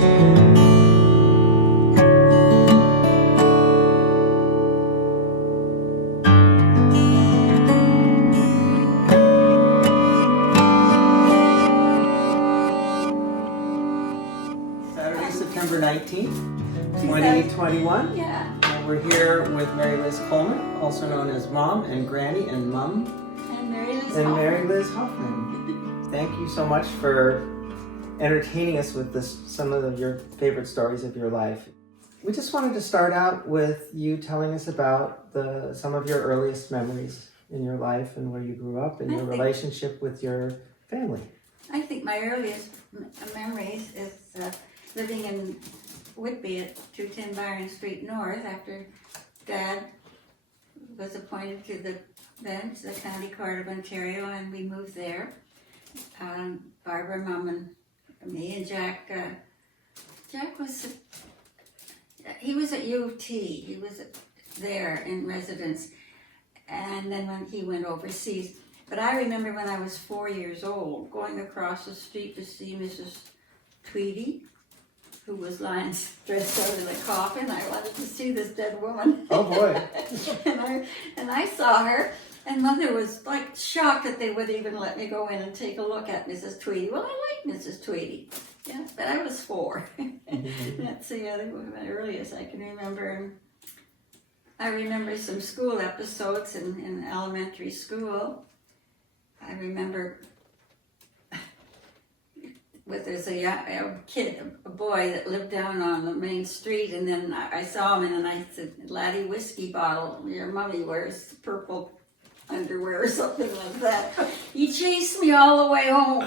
September 19th, 2021. Yeah. And we're here with Mary Liz Coleman, also known as Mom and Granny and Mum. And Mary Liz and Hoffmann. Mary Liz Hoffmann. Thank you so much for entertaining us with some of your favorite stories of your life. We just wanted to start out with you telling us about some of your earliest memories in your life and where you grew up and your relationship with your family. I think my earliest memories is living in Whitby at 210 Byron Street North after Dad was appointed to the bench, the County Court of Ontario, and we moved there. Barbara, Mom, and me, and Jack. Jack he was at U of T. He was there in residence, and then when he went overseas. But I remember when I was 4 years old, going across the street to see Mrs. Tweedy, who was lying stretched out in a coffin. I wanted to see this dead woman. Oh boy! and I saw her, and Mother was like shocked that they would even let me go in and take a look at Mrs. Tweedy. Well, I like Mrs. Tweedy, yeah, but I was 4. That's the earliest I can remember. I remember some school episodes in elementary school. I remember there's a kid, a boy that lived down on the main street, and then I saw him, and then I said, "Laddie, whiskey bottle, your mommy wears purple underwear," or something like that. He chased me all the way home.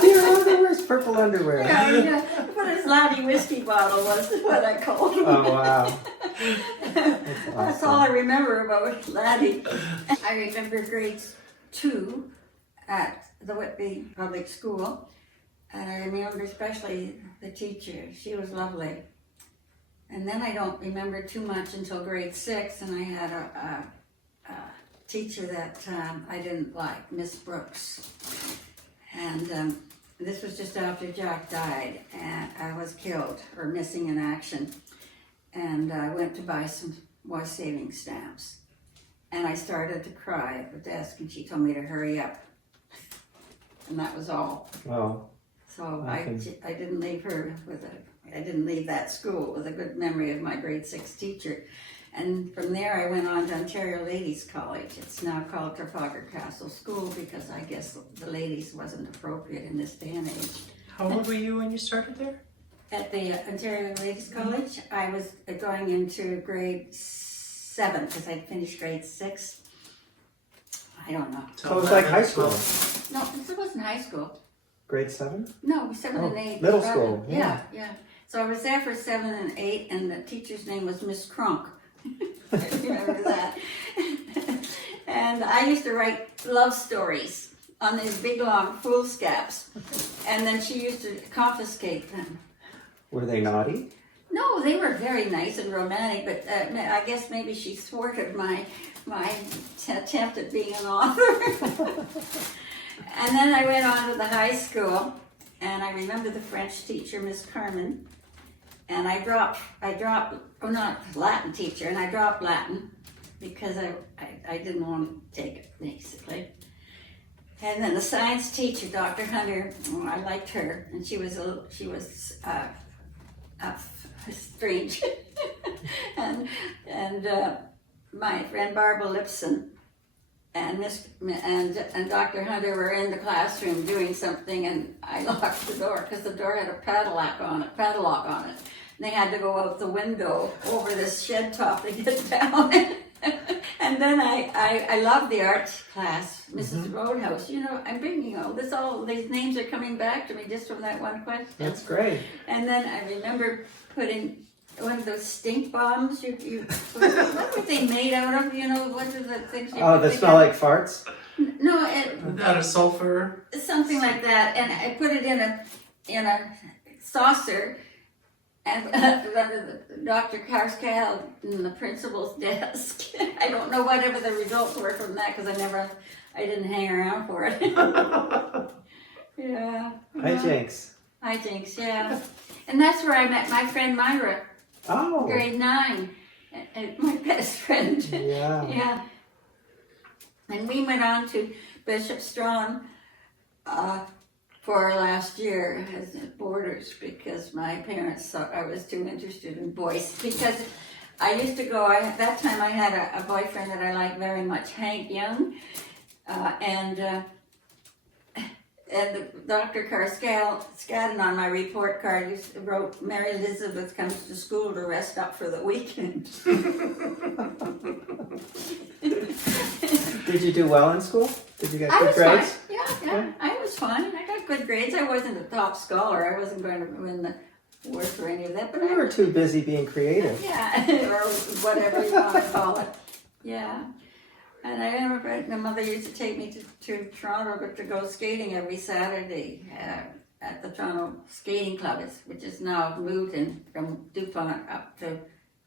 Your underwear's purple underwear. Yeah. But his Laddie whiskey bottle was what I called him. Oh, wow. That's all I remember about Laddie. I remember grade 2 at the Whitby Public School. And I remember especially the teacher. She was lovely. And then I don't remember too much until grade 6, and I had a teacher that I didn't like, Miss Brooks. And this was just after Jack died, and I was killed or missing in action. And I went to buy some more saving stamps. And I started to cry at the desk, and she told me to hurry up. And that was all. Wow. So I didn't leave her I didn't leave that school with a good memory of my grade 6 teacher. And from there I went on to Ontario Ladies College. It's now called Trafalgar Castle School because I guess the ladies wasn't appropriate in this day and age. How old were you when you started there? At the Ontario Ladies College, I was going into grade 7 because I'd finished grade 6. I don't know. So it was like high school. No, it wasn't high school. Grade 7? No, 7 and 8. Middle school. Yeah. So I was there for 7 and 8, and the teacher's name was Miss Crunk. I remember that. And I used to write love stories on these big long foolscaps, and then she used to confiscate them. Were they naughty? No, they were very nice and romantic, but I guess maybe she thwarted my attempt at being an author. And then I went on to the high school, and I remember the French teacher, Miss Carmen, and I dropped, not Latin teacher, and I dropped Latin because I didn't want to take it, basically. And then the science teacher, Dr. Hunter, I liked her, and she was strange. and my friend Barbara Lipson and Dr. Hunter were in the classroom doing something, and I locked the door because the door had a padlock on it. And they had to go out the window over this shed top to get down. And then I loved the art class, Mrs. Roadhouse. You know, I'm bringing all these names are coming back to me just from that one question. That's great. And then I remember putting one of those stink bombs. What were they made out of? You know, what are the things? That smell like farts? No, Out of sulfur? Something like that. And I put it in a saucer. And under Dr. Carskell in the principal's desk. I don't know whatever the results were from that because I didn't hang around for it. Yeah. Hijinx. Hijinx, yeah. And that's where I met my friend Myra, Oh. grade 9. My best friend. Yeah. Yeah. And we went on to Bishop Strong for our last year as boarders because my parents thought I was too interested in boys. Because I used to go, at that time I had a boyfriend that I liked very much, Hank Young, and Dr. Carskadden on my report card wrote, Mary Elizabeth comes to school to rest up for the weekend. Did you do well in school? Did you get I good was grades? fine. Yeah, I was fine. I got good grades. I wasn't a top scholar. I wasn't going to win the award for any of that. But You were too busy being creative. Yeah, or whatever you want to call it. Yeah. And I remember my mother used to take me to Toronto to go skating every Saturday at the Toronto Skating Club, which is now moved from Dupont up to,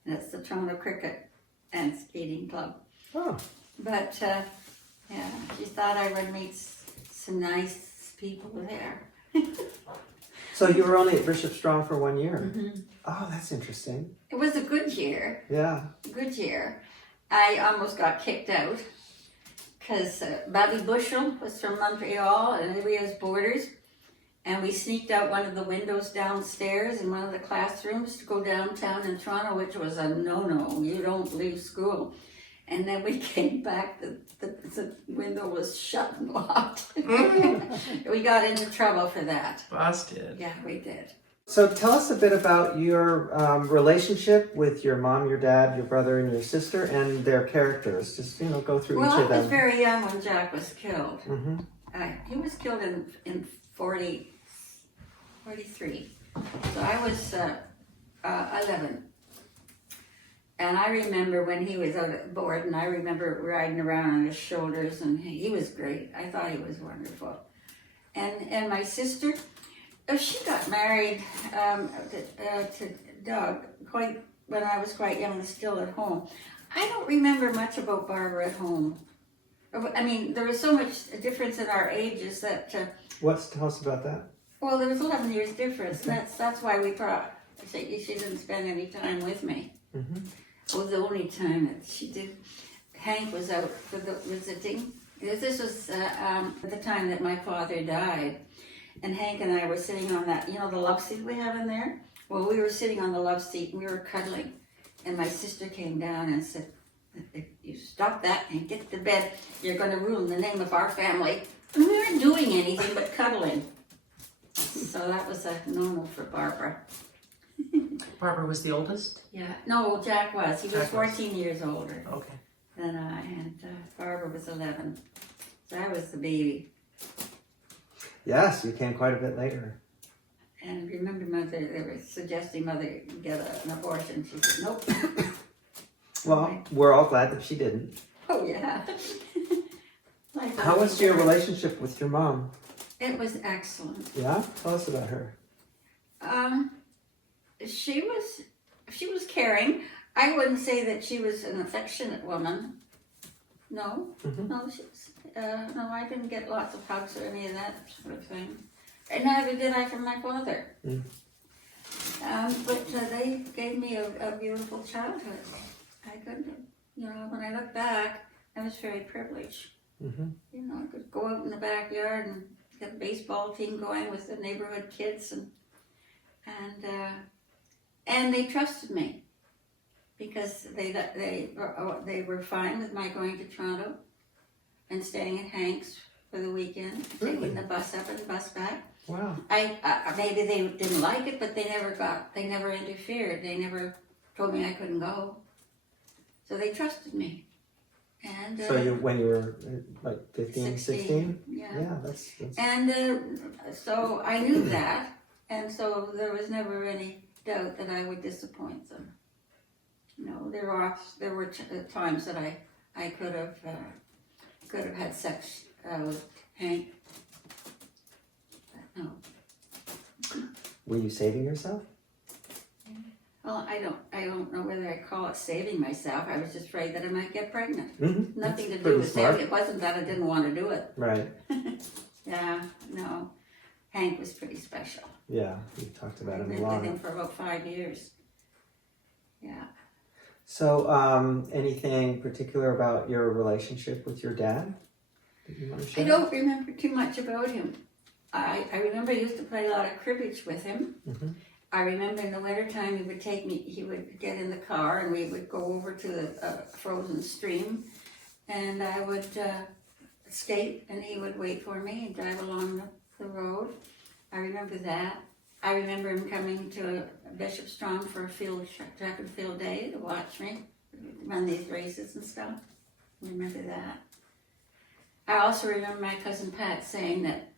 that's the Toronto Cricket and Skating Club. Oh. But yeah, she thought I would meet some nice people there. So you were only at Bishop Strong for 1 year? Mm-hmm. Oh, that's interesting. It was a good year. Yeah. Good year. I almost got kicked out because Bobby Bushel was from Montreal and we was boarders, and we sneaked out one of the windows downstairs in one of the classrooms to go downtown in Toronto, which was a no-no. You don't leave school. And then we came back, the window was shut and locked. We got into trouble for that. Busted. Yeah, we did. So tell us a bit about your relationship with your mom, your dad, your brother, and your sister, and their characters. Just, go through each of Well, I them. was very young when Jack was killed. Mm-hmm. He was killed in 43. So I was 11. And I remember when he was out at board, and I remember riding around on his shoulders, and he was great. I thought he was wonderful. And my sister, she got married to Doug when I was quite young and still at home. I don't remember much about Barbara at home. I mean, there was so much difference in our ages that... Tell us about that. Well, there was 11 years difference. That's why we thought she didn't spend any time with me. Mm-hmm. It was the only time that she did. Hank was out for the visiting. This was at the time that my father died. And Hank and I were sitting on that, the love seat we have in there? Well, we were sitting on the love seat and we were cuddling. And my sister came down and said, if you stop that and get to bed, you're going to ruin the name of our family. And we weren't doing anything but cuddling. So that was a no-no for Barbara. Barbara was the oldest? Yeah. No, Jack was. He was Jack was. 14 years older Okay. than I, and Barbara was 11. So I was the baby. Yes, you came quite a bit later. And remember, they were suggesting mother get an abortion. She said, nope. Well, we're all glad that she didn't. Oh, yeah. How was your relationship with your mom? It was excellent. Yeah? Tell us about her. She was caring. I wouldn't say that she was an affectionate woman. No. Mm-hmm. No, no, I didn't get lots of hugs or any of that sort of thing. And neither did I from my father. Mm. But they gave me a beautiful childhood. I couldn't, when I look back, I was very privileged. Mm-hmm. I could go out in the backyard and get a baseball team going with the neighborhood kids, and they trusted me because they were fine with my going to Toronto and staying at Hank's for the weekend, Really? taking the bus up and the bus back. Wow. I maybe they didn't like it, but they never interfered. They never told me I couldn't go. So they trusted me. And So when you were like 15, 16? Yeah. Yeah, that's... And so I knew that, and so there was never any doubt that I would disappoint them. There were times that I could have had sex with Hank. But no. Were you saving yourself? Well, I don't know whether I call it saving myself. I was just afraid that I might get pregnant. Mm-hmm. Nothing to do pretty with smart. saving. It wasn't that I didn't want to do it. Right. Yeah, no. Hank was pretty special. Yeah, we talked about I him a lived lot. with him for about 5 years. Yeah. So, anything particular about your relationship with your dad that you want to I share? don't remember too much about him. I remember I used to play a lot of cribbage with him. Mm-hmm. I remember in the wintertime he would get in the car and we would go over to the frozen stream and I would skate and he would wait for me and drive along the road. I remember that. I remember him coming to Bishop Strong for a track and field day to watch me run these races and stuff. I remember that. I also remember my cousin Pat saying that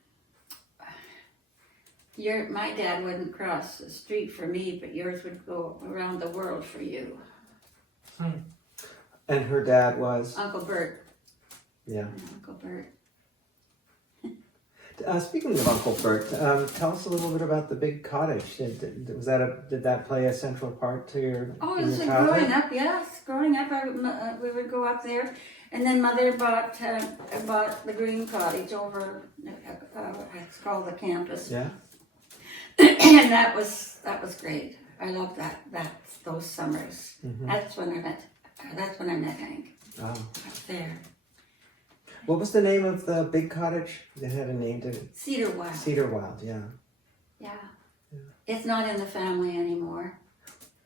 my dad wouldn't cross the street for me, but yours would go around the world for you. And her dad was? Uncle Bert. Yeah. Uncle Bert. Speaking of Uncle Bert, tell us a little bit about the big cottage. Did that play a central part to your Oh, in it's your like childhood? growing up, yes. Growing up, we would go up there. And then Mother bought the green cottage over, it's called the campus. Yeah. And that was great. I loved those summers. Mm-hmm. That's when I met Hank. Oh. Up there. What was the name of the big cottage? It had a name to it. Cedar Wild. Cedar Wild, yeah. Yeah. It's not in the family anymore.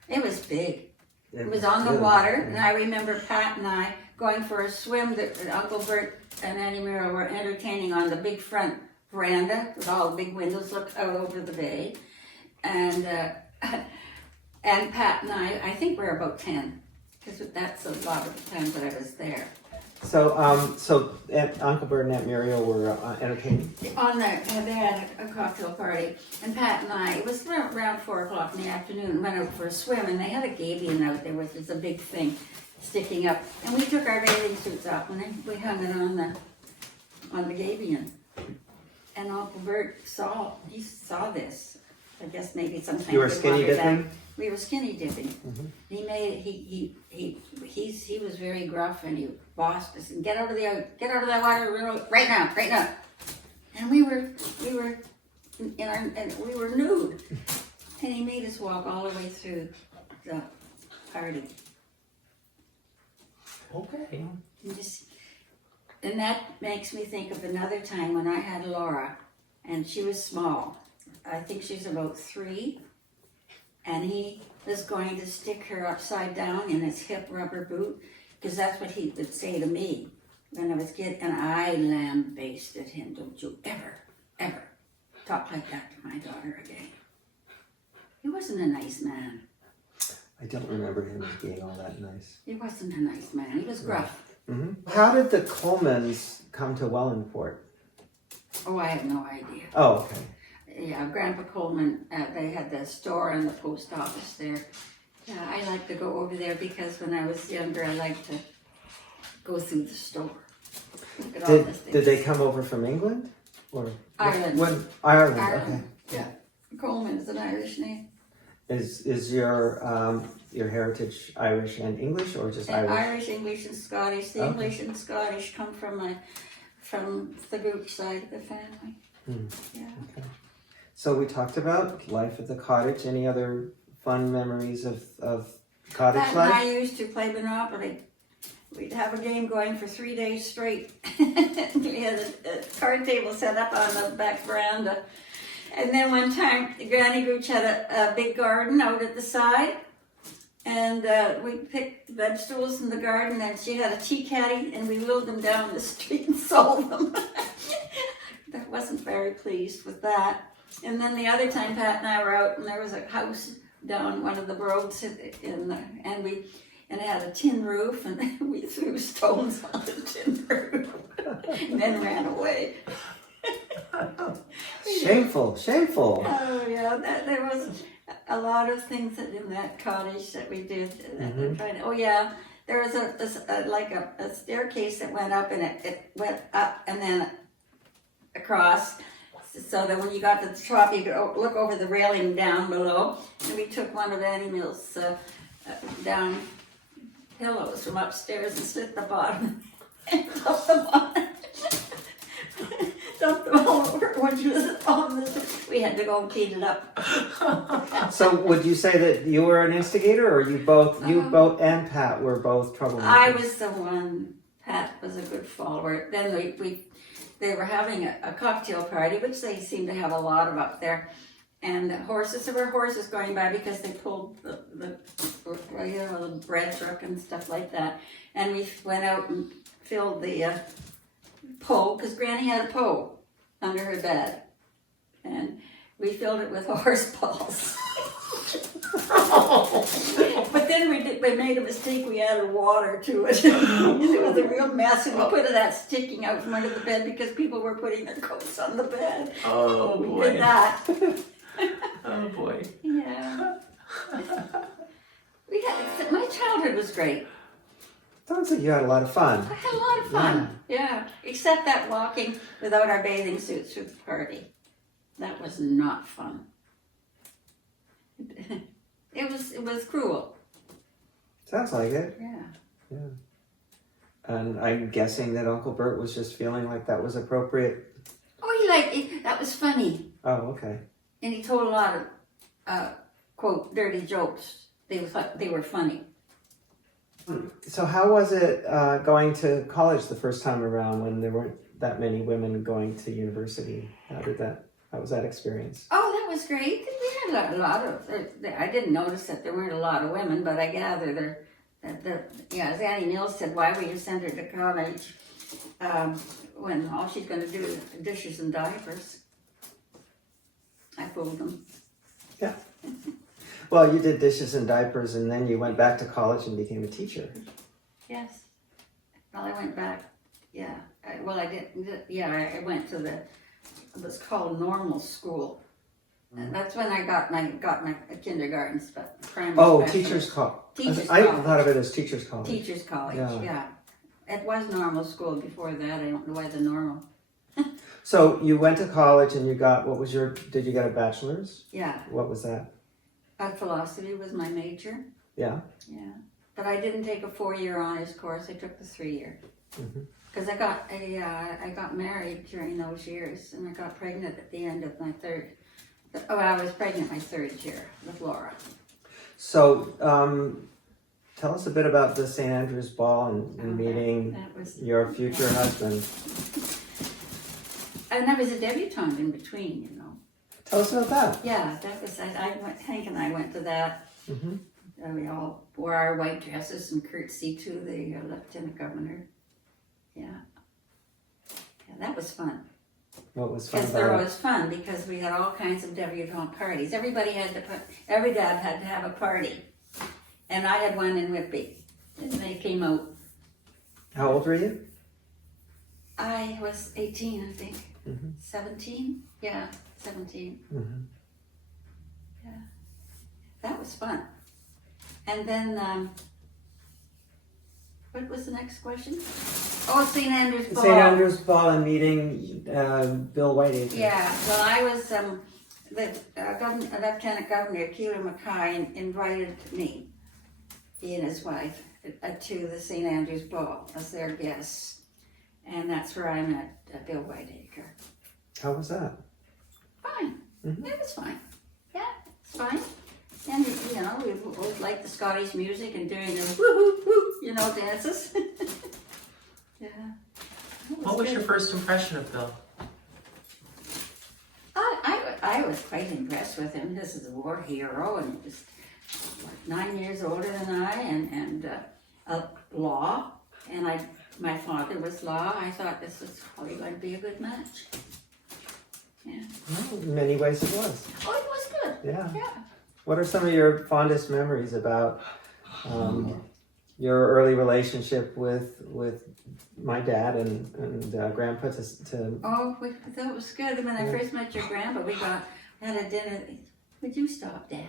It was big. It was on the really water, big, and I remember Pat and I going for a swim that Uncle Bert and Auntie Myra were entertaining on the big front veranda with all the big windows looked out over the bay. And Pat and I think we were about 10, because that's a lot of the time that I was there. So, Uncle Bert and Aunt Muriel were entertaining? They had a cocktail party, and Pat and I, it was around 4 o'clock in the afternoon, went out for a swim, and they had a gabion out there, which is a big thing sticking up, and we took our bathing suits off, and we hung it on the gabion. And Uncle Bert saw this. I guess maybe sometime. You were skinny dipping? We were skinny dipping. Mm-hmm. He was very gruff and he bossed us and get out of that water right now. And we were nude. And he made us walk all the way through the party. Okay. And that makes me think of another time when I had Laura, and she was small. I think she's about 3, and he was going to stick her upside down in his hip rubber boot, because that's what he would say to me when I was a kid, and I lambasted him. Don't you ever talk like that to my daughter again. He wasn't a nice man. I don't remember him as being all that nice. He wasn't a nice man. He was gruff. Mm-hmm. How did the Colemans come to Wellingport? Oh, I have no idea. Oh, okay. Yeah, Grandpa Coleman, they had the store and the post office there. Yeah, I like to go over there because when I was younger, I liked to go through the store. Look at all the things. Did they come over from England? Or Ireland. Ireland, okay. Yeah. Coleman is an Irish name. Is your heritage Irish and English, or just Irish? Irish, English, and Scottish. The Okay. English and Scottish come from the Gooch side of the family. Yeah. Okay. So we talked about life at the cottage. Any other fun memories of cottage Pat life? and I used to play Monopoly. We'd have a game going for 3 days straight. We had a card table set up on the back veranda. And then one time, Granny Gooch had a big garden out at the side. And we picked vegetables in the garden, and she had a tea caddy, and we wheeled them down the street and sold them. I wasn't very pleased with that. And then the other time, Pat and I were out, and there was a house down one of the roads, and it had a tin roof, and we threw stones on the tin roof, and then ran away. Shameful. Oh yeah, there was a lot of things in that cottage that we did. Oh yeah, there was a staircase that went up, and it went up and then across, so that when you got to the top, you could look over the railing down below. And we took one of Annie Mill's down pillows from upstairs and slit the bottom and up the bottom. dumped them all over when she was on this. We had to go and clean it up. So would you say that you were an instigator, or you both and Pat were both troublemakers? I was the one. Pat was a good follower. Then they were having a cocktail party, which they seem to have a lot of up there. And there were horses going by because they pulled the bread truck and stuff like that. And we went out and filled the pole, because Granny had a pole under her bed. And we filled it with horse balls. But then we made a mistake. We added water to it. And it was a real mess. And we put that sticking out from under the bed because people were putting their coats on the bed. Oh, we boy. did that. Oh, boy. Yeah. My childhood was great. Sounds like you had a lot of fun. I had a lot of fun. Yeah. Except that walking without our bathing suits through the party. That was not fun. It was cruel. Sounds like it. Yeah. Yeah. And I'm guessing that Uncle Bert was just feeling like that was appropriate. Oh, he liked it. That was funny. Oh, okay. And he told a lot of, quote, dirty jokes. They were funny. So how was it going to college the first time around when there weren't that many women going to university? How was that experience? Oh, that was great. We had a lot of, I didn't notice that there weren't a lot of women, but I gather as Annie Mills said, why would you send her to college when all she's going to do is dishes and diapers? I fooled them. Yeah. Well, you did dishes and diapers, and then you went back to college and became a teacher. Yes. Well, I went back. Yeah. I went to it was called normal school. And that's when I got my kindergarten stuff. Oh, teacher's college. I college. thought of it as teacher's college. Teacher's college, Yeah. yeah. It was normal school before that. I don't know why the normal. So you went to college and did you get a bachelor's? Yeah. What was that? Philosophy was my major. Yeah. Yeah. But I didn't take a 4-year honors course. I took the 3-year. Because I got married during those years, and I got pregnant at the end of my third. Oh, I was pregnant my 3rd year with Laura. So, tell us a bit about the St. Andrew's Ball and meeting your future husband. And I was a debutante in between, you know. Tell us about that. Yeah, that was, Hank and I went to that. Mm-hmm. We all wore our white dresses and curtsied to the Lieutenant Governor. Yeah, that was fun. What was fun about it? Because there was fun because we had all kinds of debutante parties. Every dad had to have a party. And I had one in Whitby. And they came out. How old were you? I was 18, I think. 17? Yeah, 17. Yeah. That was fun. And then, what was the next question? Oh, St. Andrew's Ball. St. Andrew's Ball and meeting Bill Whiteacre. Yeah, well, I was, the Lieutenant Governor, Keeler Mackay, invited me, he and his wife, to the St. Andrew's Ball as their guests. And that's where I met Bill Whiteacre. How was that? Fine. It was fine. Yeah, it's fine. And, you know, we both liked the Scottish music and doing the woo-hoo-hoo, dances. Yeah. What was your first impression of Bill? I was quite impressed with him. This is a war hero and just 9 years older than I and law. And my father was law. I thought this was probably going to be a good match. Yeah. Well, in many ways it was. Oh, it was good. Yeah. Yeah. What are some of your fondest memories about your early relationship with my dad and Grandpa to Oh, that was good. When I first met your grandpa, we had a dinner. Would you stop, Dad?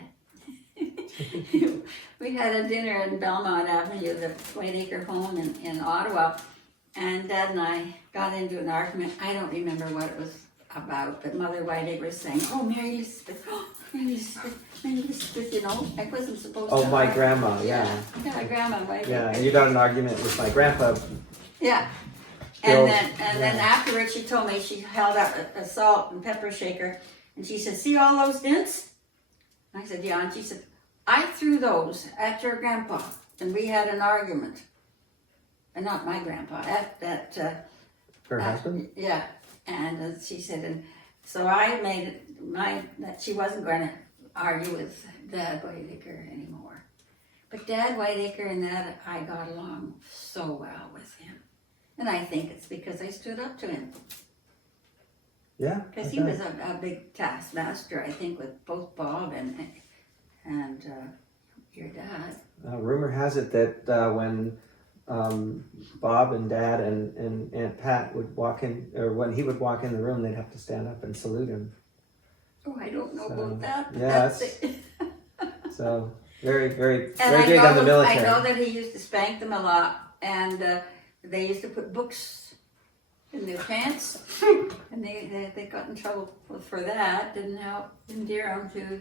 We had a dinner in Belmont Avenue, the Whiteacre home in Ottawa, and Dad and I got into an argument. I don't remember what it was about, but Mother Whiteacre was saying, "Oh, Mary Elizabeth, Mary Elizabeth, you know, I wasn't supposed to." Oh, my grandma, yeah. Yeah, Grandma Whiteacre. Yeah, and you got an argument with my grandpa. Yeah. then afterwards she told me, she held up a salt and pepper shaker, and she said, "See all those dents?" I said, "Yeah." And she said, "I threw those at your grandpa, and we had an argument." And not my grandpa, Her husband? Yeah. And she said, and so I made it that she wasn't going to argue with Dad Whiteacre anymore. But Dad Whiteacre and that, I got along so well with him. And I think it's because I stood up to him. Yeah. Because he was a big taskmaster, I think, with both Bob and your dad. Rumor has it that when Bob and Dad and Aunt Pat would walk in, or when he would walk in the room, they'd have to stand up and salute him. Oh, I don't know about that. Yes. So very, very, and very big on the military. I know that he used to spank them a lot, and they used to put books in their pants, and they got in trouble for that. Didn't help endear them to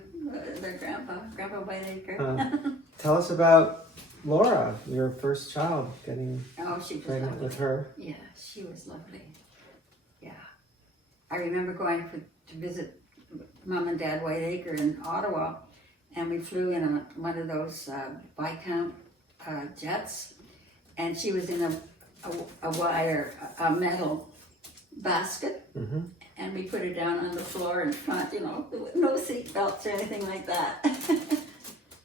their Grandpa Whiteacre. Tell us about Laura, your first child, getting she was pregnant lovely. with her. Yeah, she was lovely. Yeah, I remember going to visit Mom and Dad Whiteacre in Ottawa, and we flew in one of those Viscount jets, and she was in a metal basket, and we put her down on the floor in front, with no seat belts or anything like that.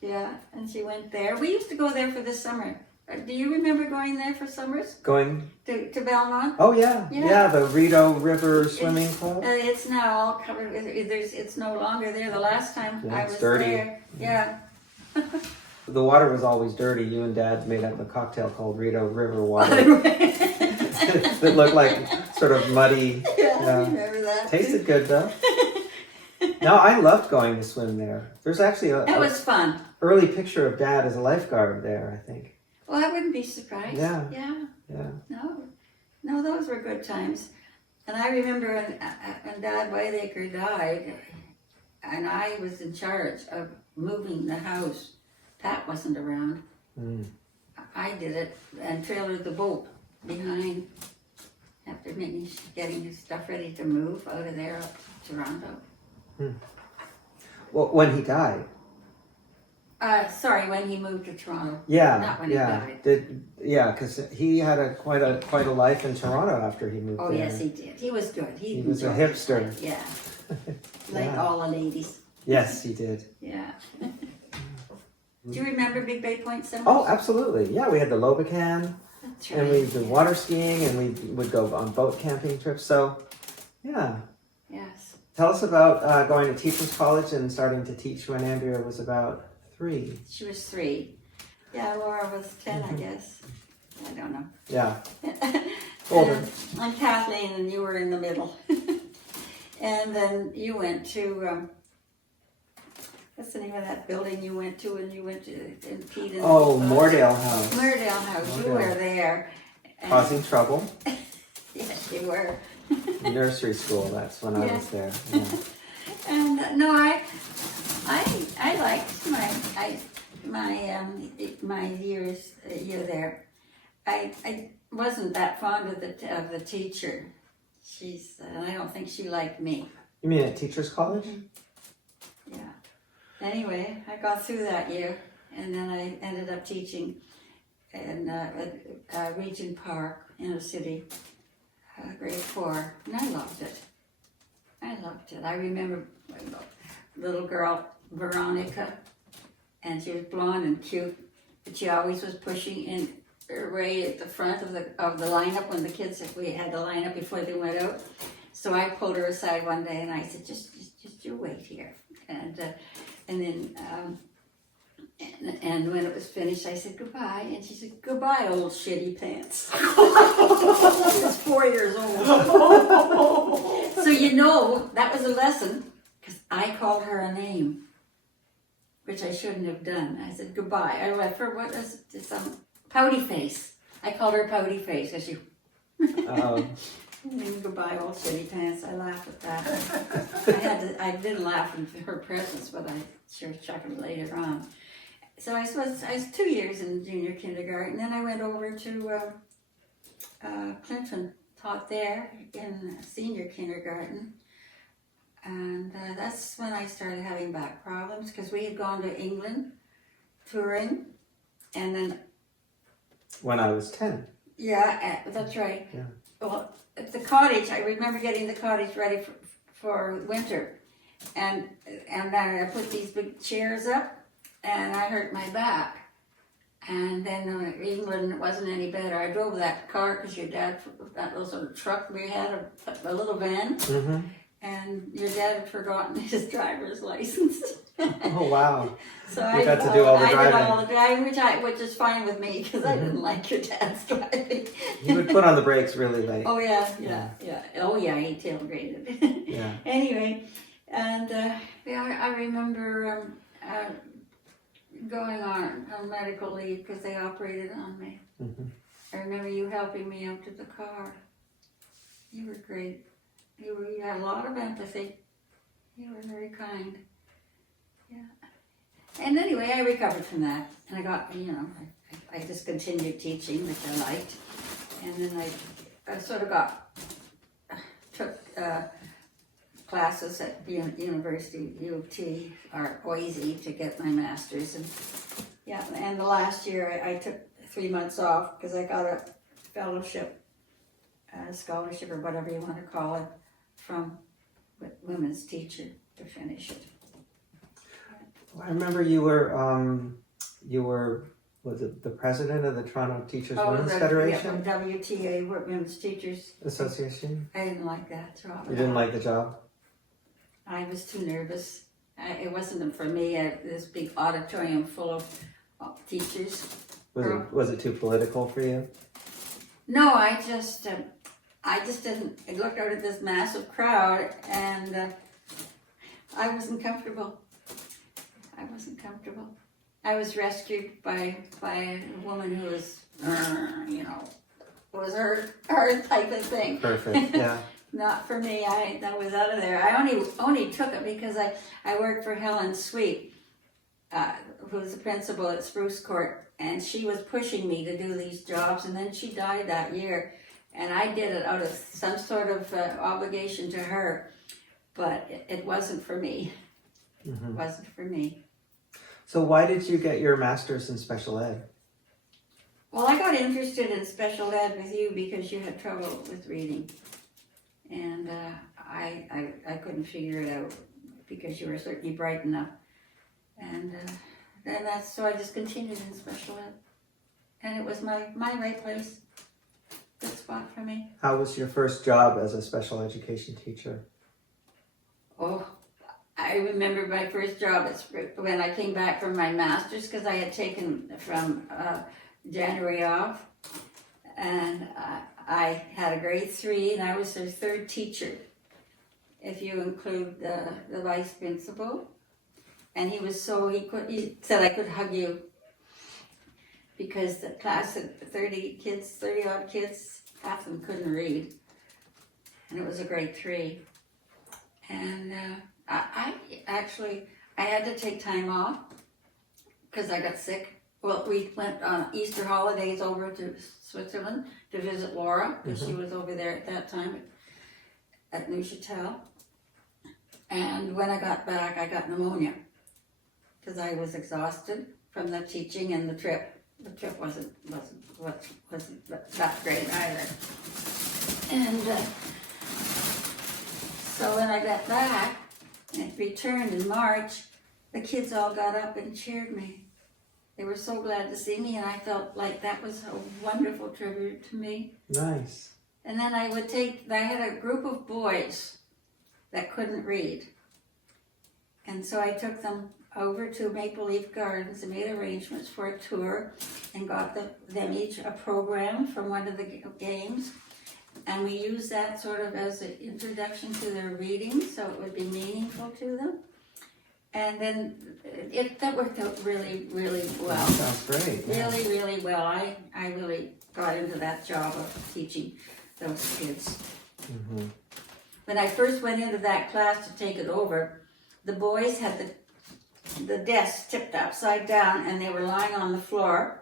Yeah, and she went there. We used to go there for the summer. Do you remember going there for summers? Going to Belmont? Oh yeah, the Rideau River Swimming Club. It's now all covered with. It's no longer there. The last time I was dirty. there, yeah. The water was always dirty. You and Dad made up a cocktail called Rideau River water. That looked like sort of muddy. Yeah, I remember that. Tasted good though. No, I loved going to swim there. There's actually It was fun. Early picture of Dad as a lifeguard there, I think. Well, I wouldn't be surprised. Yeah. No, those were good times. And I remember when Dad Whiteacre died, and I was in charge of moving the house. Pat wasn't around. I did it and trailered the boat behind after getting his stuff ready to move out of there up to Toronto. Well, when he died. When he moved to Toronto. Yeah, not when he died. Because he had quite a life in Toronto after he moved there. Oh yes, he did. He was good. He was a hipster. Yeah, like all the ladies. Yes, he did. Yeah. Do you remember Big Bay Point Summers? Oh, absolutely. Yeah, we had the Lobacan, That's right. and we did water skiing, and we would go on boat camping trips. So, yeah. Yes. Tell us about going to teachers college and starting to teach when Andrea was about 3. She was 3. Yeah, Laura was 10, I guess. I don't know. Yeah. Older. I'm Kathleen, and you were in the middle. And then you went to, what's the name of that building you went to, and you went to in Pete? Oh, Moordale House. Moordale House. You were there. Causing trouble. Yes, you were. Nursery school, that's when I was there. Yeah. And no, I liked my years there. I wasn't that fond of the teacher. I don't think she liked me. You mean at teachers college? Yeah. Anyway, I got through that year, and then I ended up teaching in Regent Park, inner city, grade 4, and I loved it. I remember a little girl, Veronica, and she was blonde and cute, but she always was pushing in her way at the front of the lineup when we had the lineup before they went out. So I pulled her aside one day and I said, just you wait here. And then when it was finished, I said goodbye, and she said, "Goodbye, old shitty pants." I was 4 years old. So that was a lesson, because I called her a name, which I shouldn't have done. I said goodbye. I went for what was it, some pouty face. I called her pouty face because she. Goodbye, old shitty pants. I laughed at that. I didn't laugh in her presence, but I sure chuckled later on. So I was 2 years in junior kindergarten, then I went over to Clinton taught there in senior kindergarten. And that's when I started having back problems because we had gone to England touring. And then... When I was 10. Yeah, that's right. Yeah. Well, at the cottage, I remember getting the cottage ready for winter. And then I put these big chairs up and I hurt my back. And then England wasn't any better. I drove that car because your dad, that little sort of truck we had, a little van. Mm-hmm. And your dad had forgotten his driver's license. Oh, wow. So you got to do all the driving. I did all the driving, which is fine with me because I didn't like your dad's driving. He would put on the brakes really late. Oh, yeah. Oh, yeah, he tailgated. Yeah. Anyway, and I remember going on medical leave because they operated on me. Mm-hmm. I remember you helping me out to the car. You were great. You had a lot of empathy. You were very kind. Yeah. And anyway, I recovered from that. And I got, I just continued teaching, which I liked. And then I sort of took classes at the University, U of T, or OISE, to get my master's. And yeah, and the last year I took 3 months off because I got a fellowship, scholarship, or whatever you want to call it, from women's teacher to finish it. I remember you were was it the president of the Toronto Teachers Women's Federation? Yeah, WTA, Women's Teachers Association? I didn't like that job. You didn't like the job? I was too nervous. It wasn't for me. This big auditorium full of teachers. Was it too political for you? No, I just didn't. I looked out at this massive crowd and I wasn't comfortable. I was rescued by a woman who was, was her type of thing. Perfect, yeah. Not for me. That was out of there. I only took it because I worked for Helen Sweet, who was the principal at Spruce Court, and she was pushing me to do these jobs, and then she died that year, and I did it out of some sort of obligation to her, but it wasn't for me. Mm-hmm. It wasn't for me. So why did you get your master's in special ed? Well, I got interested in special ed with you because you had trouble with reading. And I couldn't figure it out because you were certainly bright enough. And so I just continued in special ed. And it was my right place, good spot for me. How was your first job as a special education teacher? Oh, I remember my first job when I came back from my master's because I had taken from January off. And I had a grade 3 and I was their third teacher, if you include the vice principal. And he said I could hug you because the class had 30 odd kids, half of them couldn't read. And it was a grade 3. And I had to take time off because I got sick. Well, we went on Easter holidays over to Switzerland to visit Laura because she was over there at that time at Neuchâtel. And when I got back, I got pneumonia because I was exhausted from the teaching and the trip. The trip wasn't that great either. And so when I got back and returned in March, the kids all got up and cheered me. They were so glad to see me, and I felt like that was a wonderful tribute to me. Nice. And then I had a group of boys that couldn't read. And so I took them over to Maple Leaf Gardens and made arrangements for a tour and got them each a program from one of the games. And we used that sort of as an introduction to their reading so it would be meaningful to them. And then that worked out really, really well. That sounds great. Yeah. Really, really well. I really got into that job of teaching those kids. Mm-hmm. When I first went into that class to take it over, the boys had the desks tipped upside down and they were lying on the floor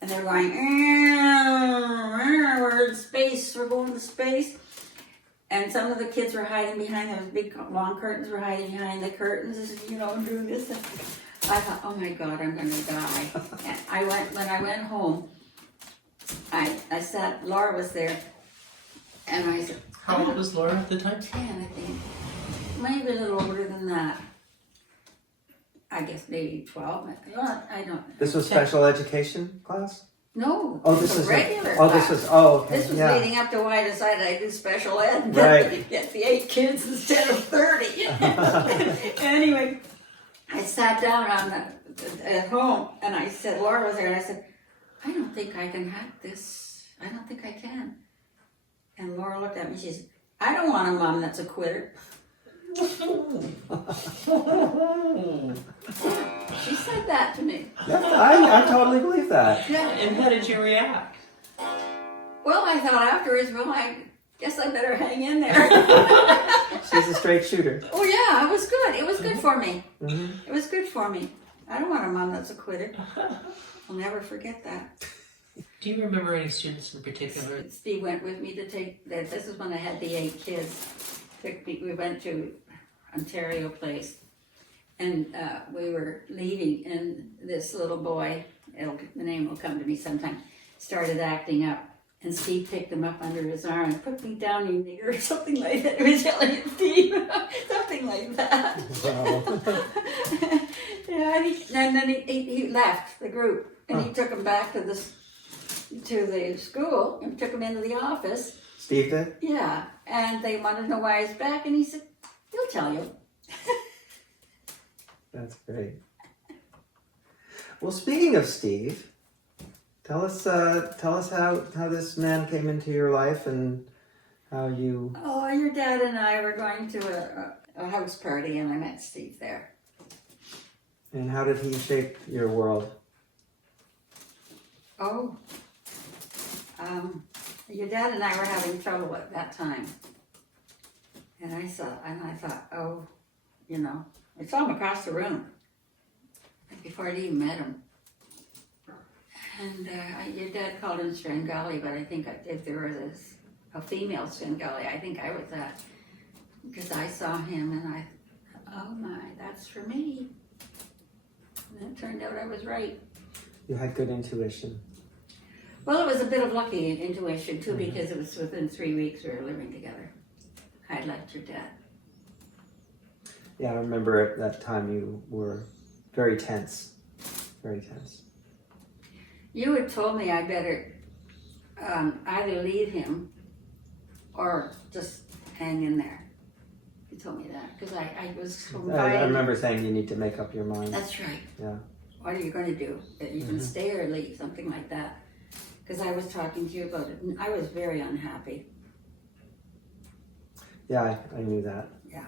And they're going, we're in space, we're going to space. And some of the kids were hiding behind those big long curtains, were hiding behind the curtains, doing this. And I thought, oh my God, I'm going to die. And when I went home, I sat, Laura was there, and I said, How old was Laura at the time? 10, I think. Maybe a little older than that. I guess maybe 12. I don't know. This was special education class? No. Oh, this was regular Oh, class. this was, oh, okay. This was yeah. leading up to why I decided I'd do special ed. Right. Get the 8 kids instead of 30. Anyway, I sat down at home, and I said, Laura was there, and I said, I don't think I can hack this. I don't think I can. And Laura looked at me, she said, I don't want a mom that's a quitter. She said that to me. I totally believe that. Yeah. And how did you react? Well, I thought afterwards, well, I guess I better hang in there. She's a straight shooter. Oh yeah, it was good. It was good for me. Mm-hmm. It was good for me. I don't want a mom that's a quitter. I'll never forget that. Do you remember any students in particular? Steve went with me to take, this is when I had the 8 kids. We went to Ontario Place, and we were leaving, and this little boy, the name will come to me sometime, started acting up. And Steve picked him up under his arm and put me down, you nigger, or something like that. He was yelling at Steve, something like that. Wow. Yeah, and then he left the group, and he took him back to the school and took him into the office. Steve did? Yeah, and they wanted to know why he's back, and he said, he'll tell you. That's great. Well, speaking of Steve, tell us how this man came into your life and how you... Oh, your dad and I were going to a house party, and I met Steve there. And how did he shape your world? Oh, your dad and I were having trouble at that time. And I thought, oh, I saw him across the room before I'd even met him. And your dad called him Svengali, but I think if there was a female Svengali, I think I was that. Because I saw him and I thought, oh my, that's for me. And it turned out I was right. You had good intuition. Well, it was a bit of lucky intuition too, because it was within 3 weeks we were living together. I left your dad. Yeah, I remember at that time you were very tense. Very tense. You had told me I better either leave him or just hang in there. You told me that because I was so I remember saying you need to make up your mind. That's right. Yeah. What are you going to do? You can stay or leave, something like that. Because I was talking to you about it, and I was very unhappy. Yeah, I knew that. Yeah.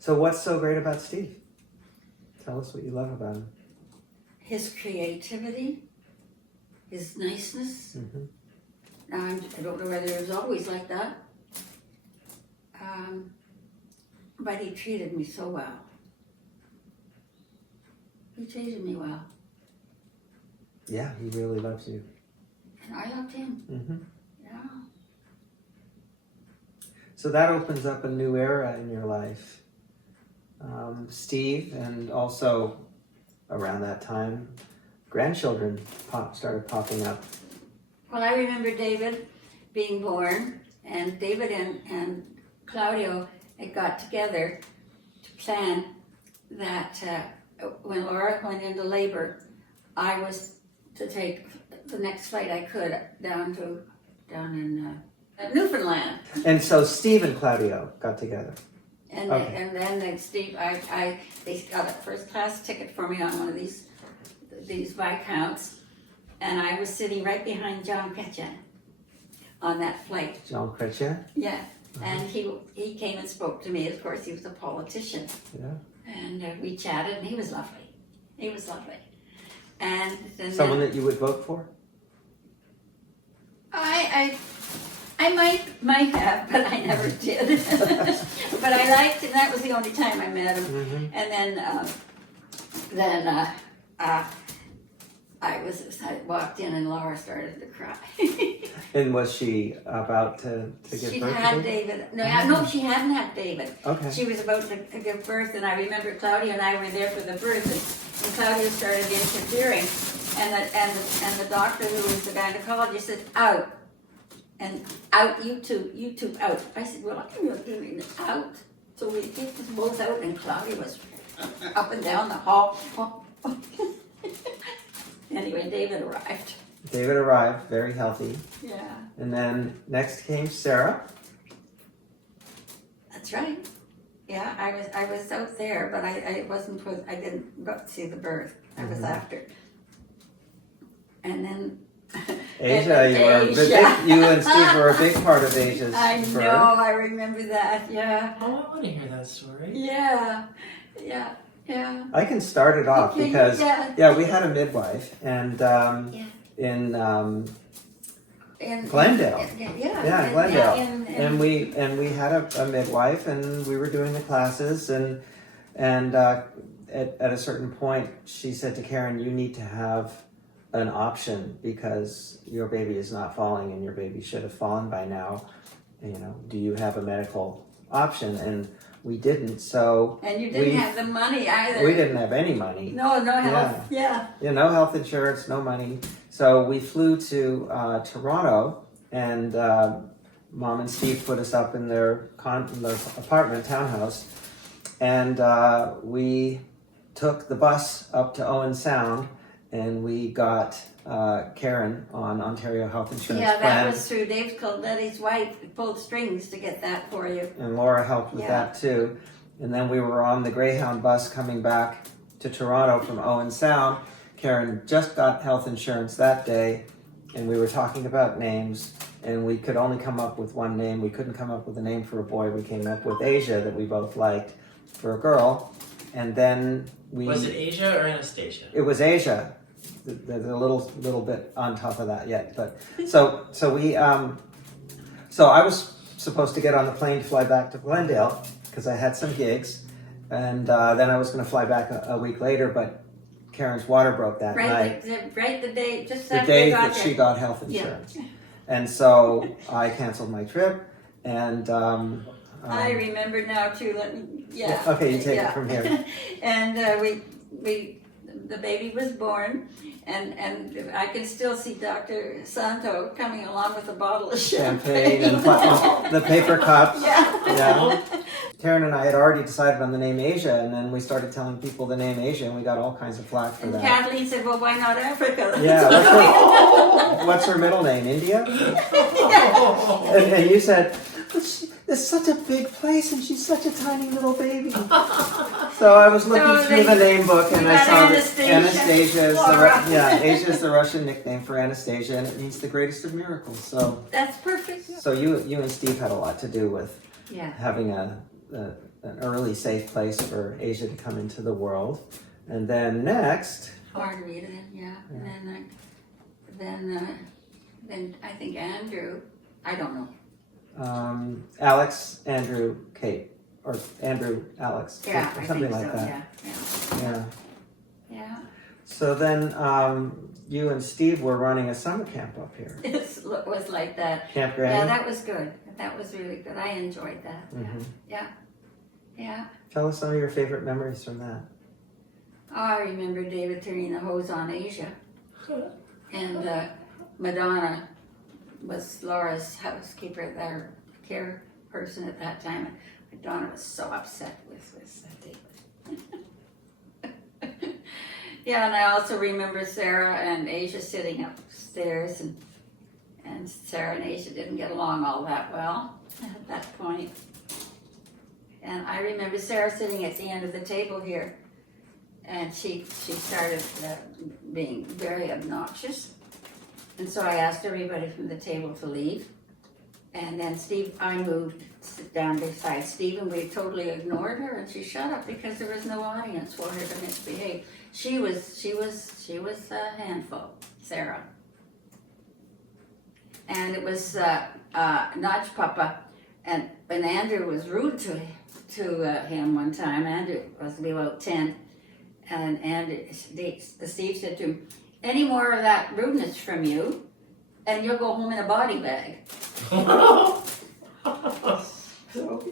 So what's so great about Steve? Tell us what you love about him. His creativity, his niceness. Now, I don't know whether it was always like that, but he treated me so well. He treated me well. Yeah, he really loves you. And I loved him. Yeah. So that opens up a new era in your life. Steve, and also around that time, grandchildren started popping up. Well, I remember David being born, and David and Claudio had got together to plan that when Laura went into labor, I was to take the next flight I could down in Newfoundland. And so Steve and Claudio got together. And Okay. then Steve, they got a first class ticket for me on one of these Viscounts, and I was sitting right behind John Chrétien on that flight. Jean Chrétien? Yeah, and he came and spoke to me. Of course, he was a politician. Yeah. And we chatted, and he was lovely. He was lovely. And then Someone that you would vote for? I might have, but I never did. But I liked him. That was the only time I met him. And then I I walked in and Laura started to cry. And was she about to give She'd birth had to David? David. No, she hadn't had David. Okay. She was about to give birth, and I remember Claudia and I were there for the birth, and Claudia started interfering, and the doctor, who was the gynecologist, said, out. And out, you two, out. I said, well, I'm not doing it out. So we kicked us both out, and Claudia was up and down the hall. Anyway, David arrived. David arrived, very healthy. Yeah. And then next came Sarah. That's right. Yeah, I was out there, but I didn't go to see the birth. I was after. And then Asia, you and Steve were a big part of Asia's birth. know, I remember that, yeah. Oh, I want to hear that story. Yeah. I can start it off Okay, because yeah. we had a midwife and in In Glendale. Yeah, Glendale. And we had a midwife, and we were doing the classes, and at a certain point she said to Karen, you need to have an option because your baby is not falling and your baby should have fallen by now. Do you have a medical option? And we didn't, so and you didn't have the money either. we didn't have any money. No health. Yeah. No health insurance, no money. So we flew to Toronto, and Mom and Steve put us up in their apartment townhouse, and we took the bus up to Owen Sound, and we got Karen on Ontario Health Insurance Yeah, that Plan. was through Dave Coletti's wife pulled strings to get that for you. And Laura helped with that too. And then we were on the Greyhound bus coming back to Toronto from Owen Sound. Karen just got health insurance that day, and we were talking about names, and we could only come up with one name. We couldn't come up with a name for a boy. We came up with Asia, that we both liked, for a girl. And then Was it Asia or Anastasia? It was Asia. There's a little bit on top of that yet, but so I was supposed to get on the plane to fly back to Glendale because I had some gigs, and then I was going to fly back a week later, but Karen's water broke that night. The day just the after day we got that there. she got health insurance, and so I canceled my trip, and I remember now too. Okay, you take it from here. And the baby was born, and I can still see Dr. Santo coming along with a bottle of Champagne and the paper cups. Yeah. Karen and I had already decided on the name Asia, and then we started telling people the name Asia, and we got all kinds of flack for And that. Kathleen said, well, why not Africa? Yeah, what's her middle name? India? And you said, it's such a big place, and she's such a tiny little baby. So I was looking through the name book, and I saw that Anastasia is Asia is the Russian nickname for Anastasia, and it means the greatest of miracles. So that's perfect. So you and Steve had a lot to do with having an early safe place for Asia to come into the world. And then next, Margherita, and then I think Andrew. I don't know. Alex, Andrew, Kate, or Andrew, Alex, or something like that. Yeah. So then you and Steve were running a summer camp up here. It was like that. Camp Granny? Yeah, that was good. That was really good. I enjoyed that. Mm-hmm. Yeah. Tell us some of your favorite memories from that. Oh, I remember David turning the hose on Asia. And Madonna was Laura's housekeeper, their care person at that time. And Madonna was so upset with David. Yeah, and I also remember Sarah and Asia sitting upstairs, and Sarah and Asia didn't get along all that well at that point. And I remember Sarah sitting at the end of the table here, and she started being very obnoxious. And so I asked everybody from the table to leave. And then I moved to sit down beside Steve, and we totally ignored her, and she shut up because there was no audience for her to misbehave. She was a handful, Sarah. And it was Notch Papa, and when Andrew was rude to him one time. Andrew was about 10, and Steve said to him, any more of that rudeness from you, and you'll go home in a body bag. So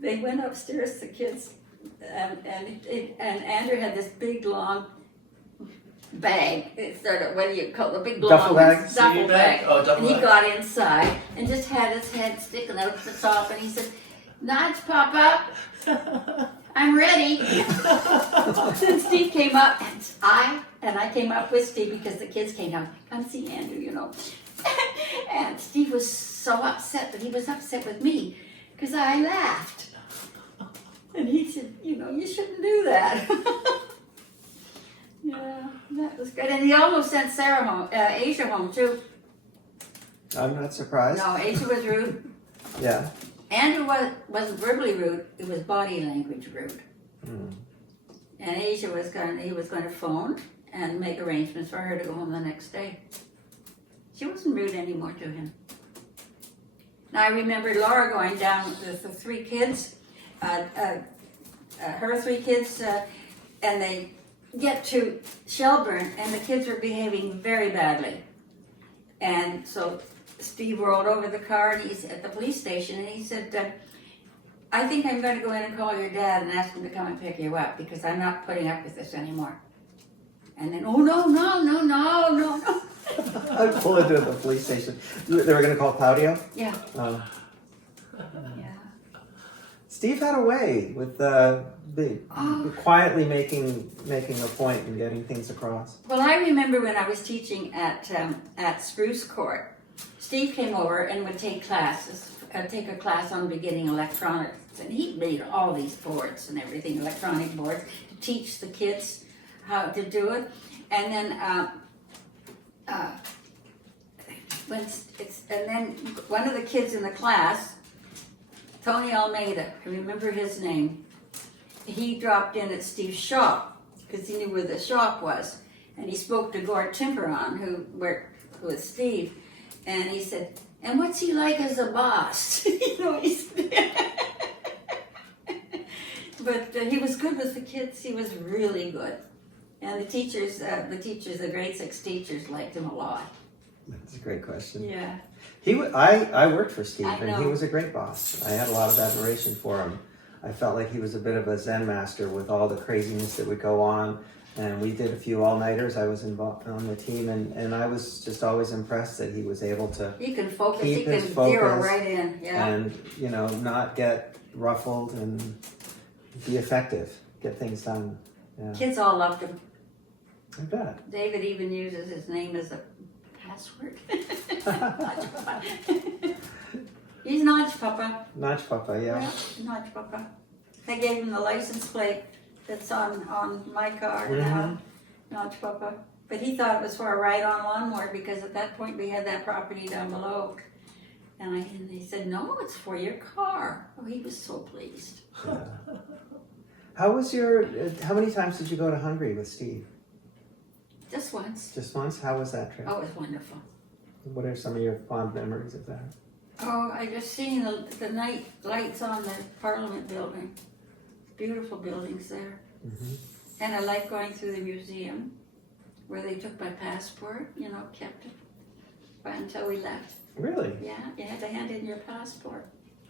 they went upstairs, the kids, and Andrew had this big long bag. It's sort of, what do you call it? A big long Duffel bag? duffel bag. Oh, duffel And he bag. got inside and just had his head sticking out the top, and he said, "Nudge, Papa, I'm ready." And Steve came up, and I came up with Steve because the kids came down. Come see Andrew, you know. And Steve was so upset, but he was upset with me because I laughed. And he said, "You know, you shouldn't do that." Yeah, that was good. And he almost sent Sarah home, Asia home too. I'm not surprised. No, Asia was rude. Yeah. Andrew wasn't verbally rude; it was body language rude. Mm. And Asia was going to phone and make arrangements for her to go home the next day. She wasn't rude anymore to him. Now I remember Laura going down with the three kids, her three kids, and they get to Shelburne, and the kids were behaving very badly. And so Steve rolled over the car, and he's at the police station, and he said, "I think I'm going to go in and call your dad and ask him to come and pick you up because I'm not putting up with this anymore." And then, "Oh, no. I'd pull into the police station. They were going to call Claudio? Yeah. Oh. Yeah. Steve had a way with quietly making a point and getting things across. Well, I remember when I was teaching at Spruce Court, Steve came over and would take a class on beginning electronics, and he made all these boards and everything, electronic boards, to teach the kids how to do it. And then then one of the kids in the class, Tony Almeida, I remember his name, he dropped in at Steve's shop because he knew where the shop was, and he spoke to Gord Timperon, who worked with Steve, and he said, "And what's he like as a boss?" You know, but he was good with the kids. He was really good, and the teachers, the grade 6 teachers liked him a lot. That's a great question. Yeah. I worked for Steve, I and know. he was a great boss. I had a lot of admiration for him. I felt like he was a bit of a Zen master with all the craziness that would go on. And we did a few all-nighters. I was involved on the team, and I was just always impressed that he was able to He can focus. keep He can his focus zero right in. Yeah. and, you know, not get ruffled and be effective, get things done. Yeah, Kids all loved him. I bet. David even uses his name as a password. He's Nudge Papa. Notch Papa, yeah. Nudge Papa. They gave him the license plate that's on my car now. Nudge Papa. But he thought it was for a ride-on lawnmower because at that point we had that property down below. And he said, "No, it's for your car." Oh, he was so pleased. Yeah. How many times did you go to Hungary with Steve? Just once. Just once? How was that trip? Oh, it was wonderful. What are some of your fond memories of that? Oh, I just seen the night lights on the Parliament building. Beautiful buildings there. Mm-hmm. And I like going through the museum where they took my passport, you know, kept it until we left. Really? Yeah, you had to hand in your passport.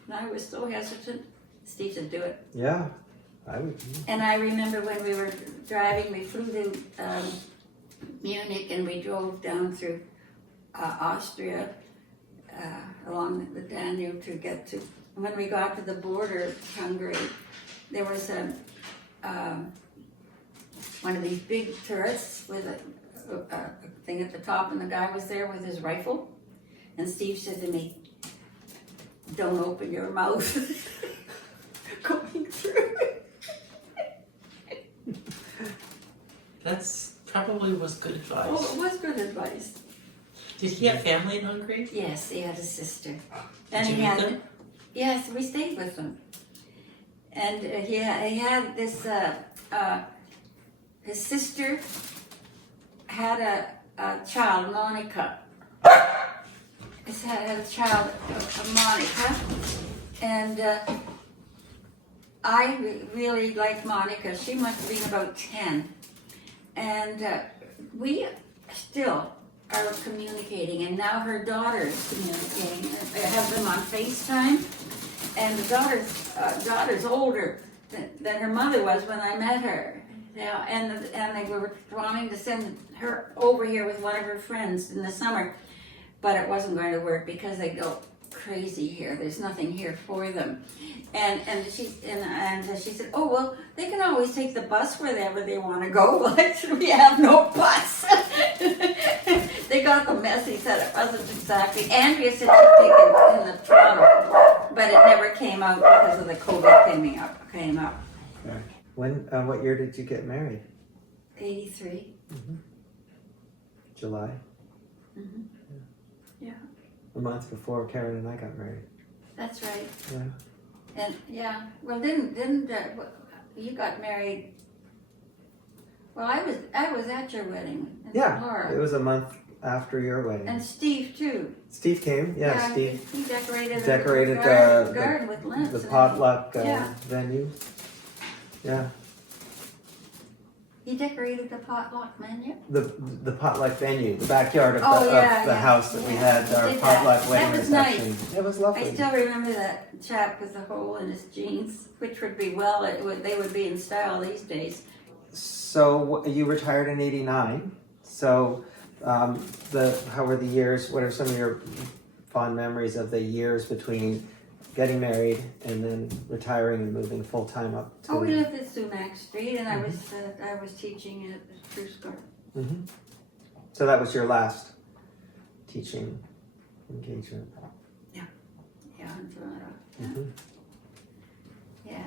And I was so hesitant. Steve said, "Do it." Yeah, I would. And I remember when we were driving, we flew to Munich and we drove down through Austria along the Danube to get to. When we got to the border of Hungary, there was one of these big turrets with a thing at the top, and the guy was there with his rifle. And Steve said to me, "Don't open your mouth." Going through. That's probably was good advice. Oh, it was good advice. Did he have family in Hungary? Yes, he had a sister. Did you meet them? Yes, we stayed with them. And he had this, his sister had a child, Monica. Had a child, Monica. And I really liked Monica. She must have been about 10. And still are communicating, and now her daughter is communicating. I have them on FaceTime, and the daughter's older than her mother was when I met her. Yeah, and they were wanting to send her over here with one of her friends in the summer, but it wasn't going to work because they go crazy here. There's nothing here for them. And she said, oh, well, they can always take the bus wherever they want to go. Well, actually, we have no bus. They got the message that it wasn't exactly. Andrea said she'd take it in the Toronto, but it never came out because of the COVID came up. Okay. What year did you get married? 83. Mm-hmm. July? Mm-hmm. Yeah. A month before Karen and I got married. That's right. Yeah. And yeah, well, didn't you got married? Well, I was at your wedding. In Yeah, Florida. it was a month after your wedding. And Steve too. Steve came. Yeah, Steve He decorated the garden with lamps. the potluck Yeah. venue. Yeah. He decorated the potluck menu. The potluck venue, the backyard of Oh, the house that we had our Did potluck that. wedding That was reception. nice. It was lovely. I still remember that chap with the hole in his jeans, which would be they would be in style these days. So you retired in '89. So how were the years? What are some of your fond memories of the years between getting married and then retiring and moving full time up to? Oh, we lived at Sumac Street, and I was teaching at Clarksburg. Mm-hmm. So that was your last teaching engagement. Yeah, in Toronto. Yeah. Mm-hmm. Yeah.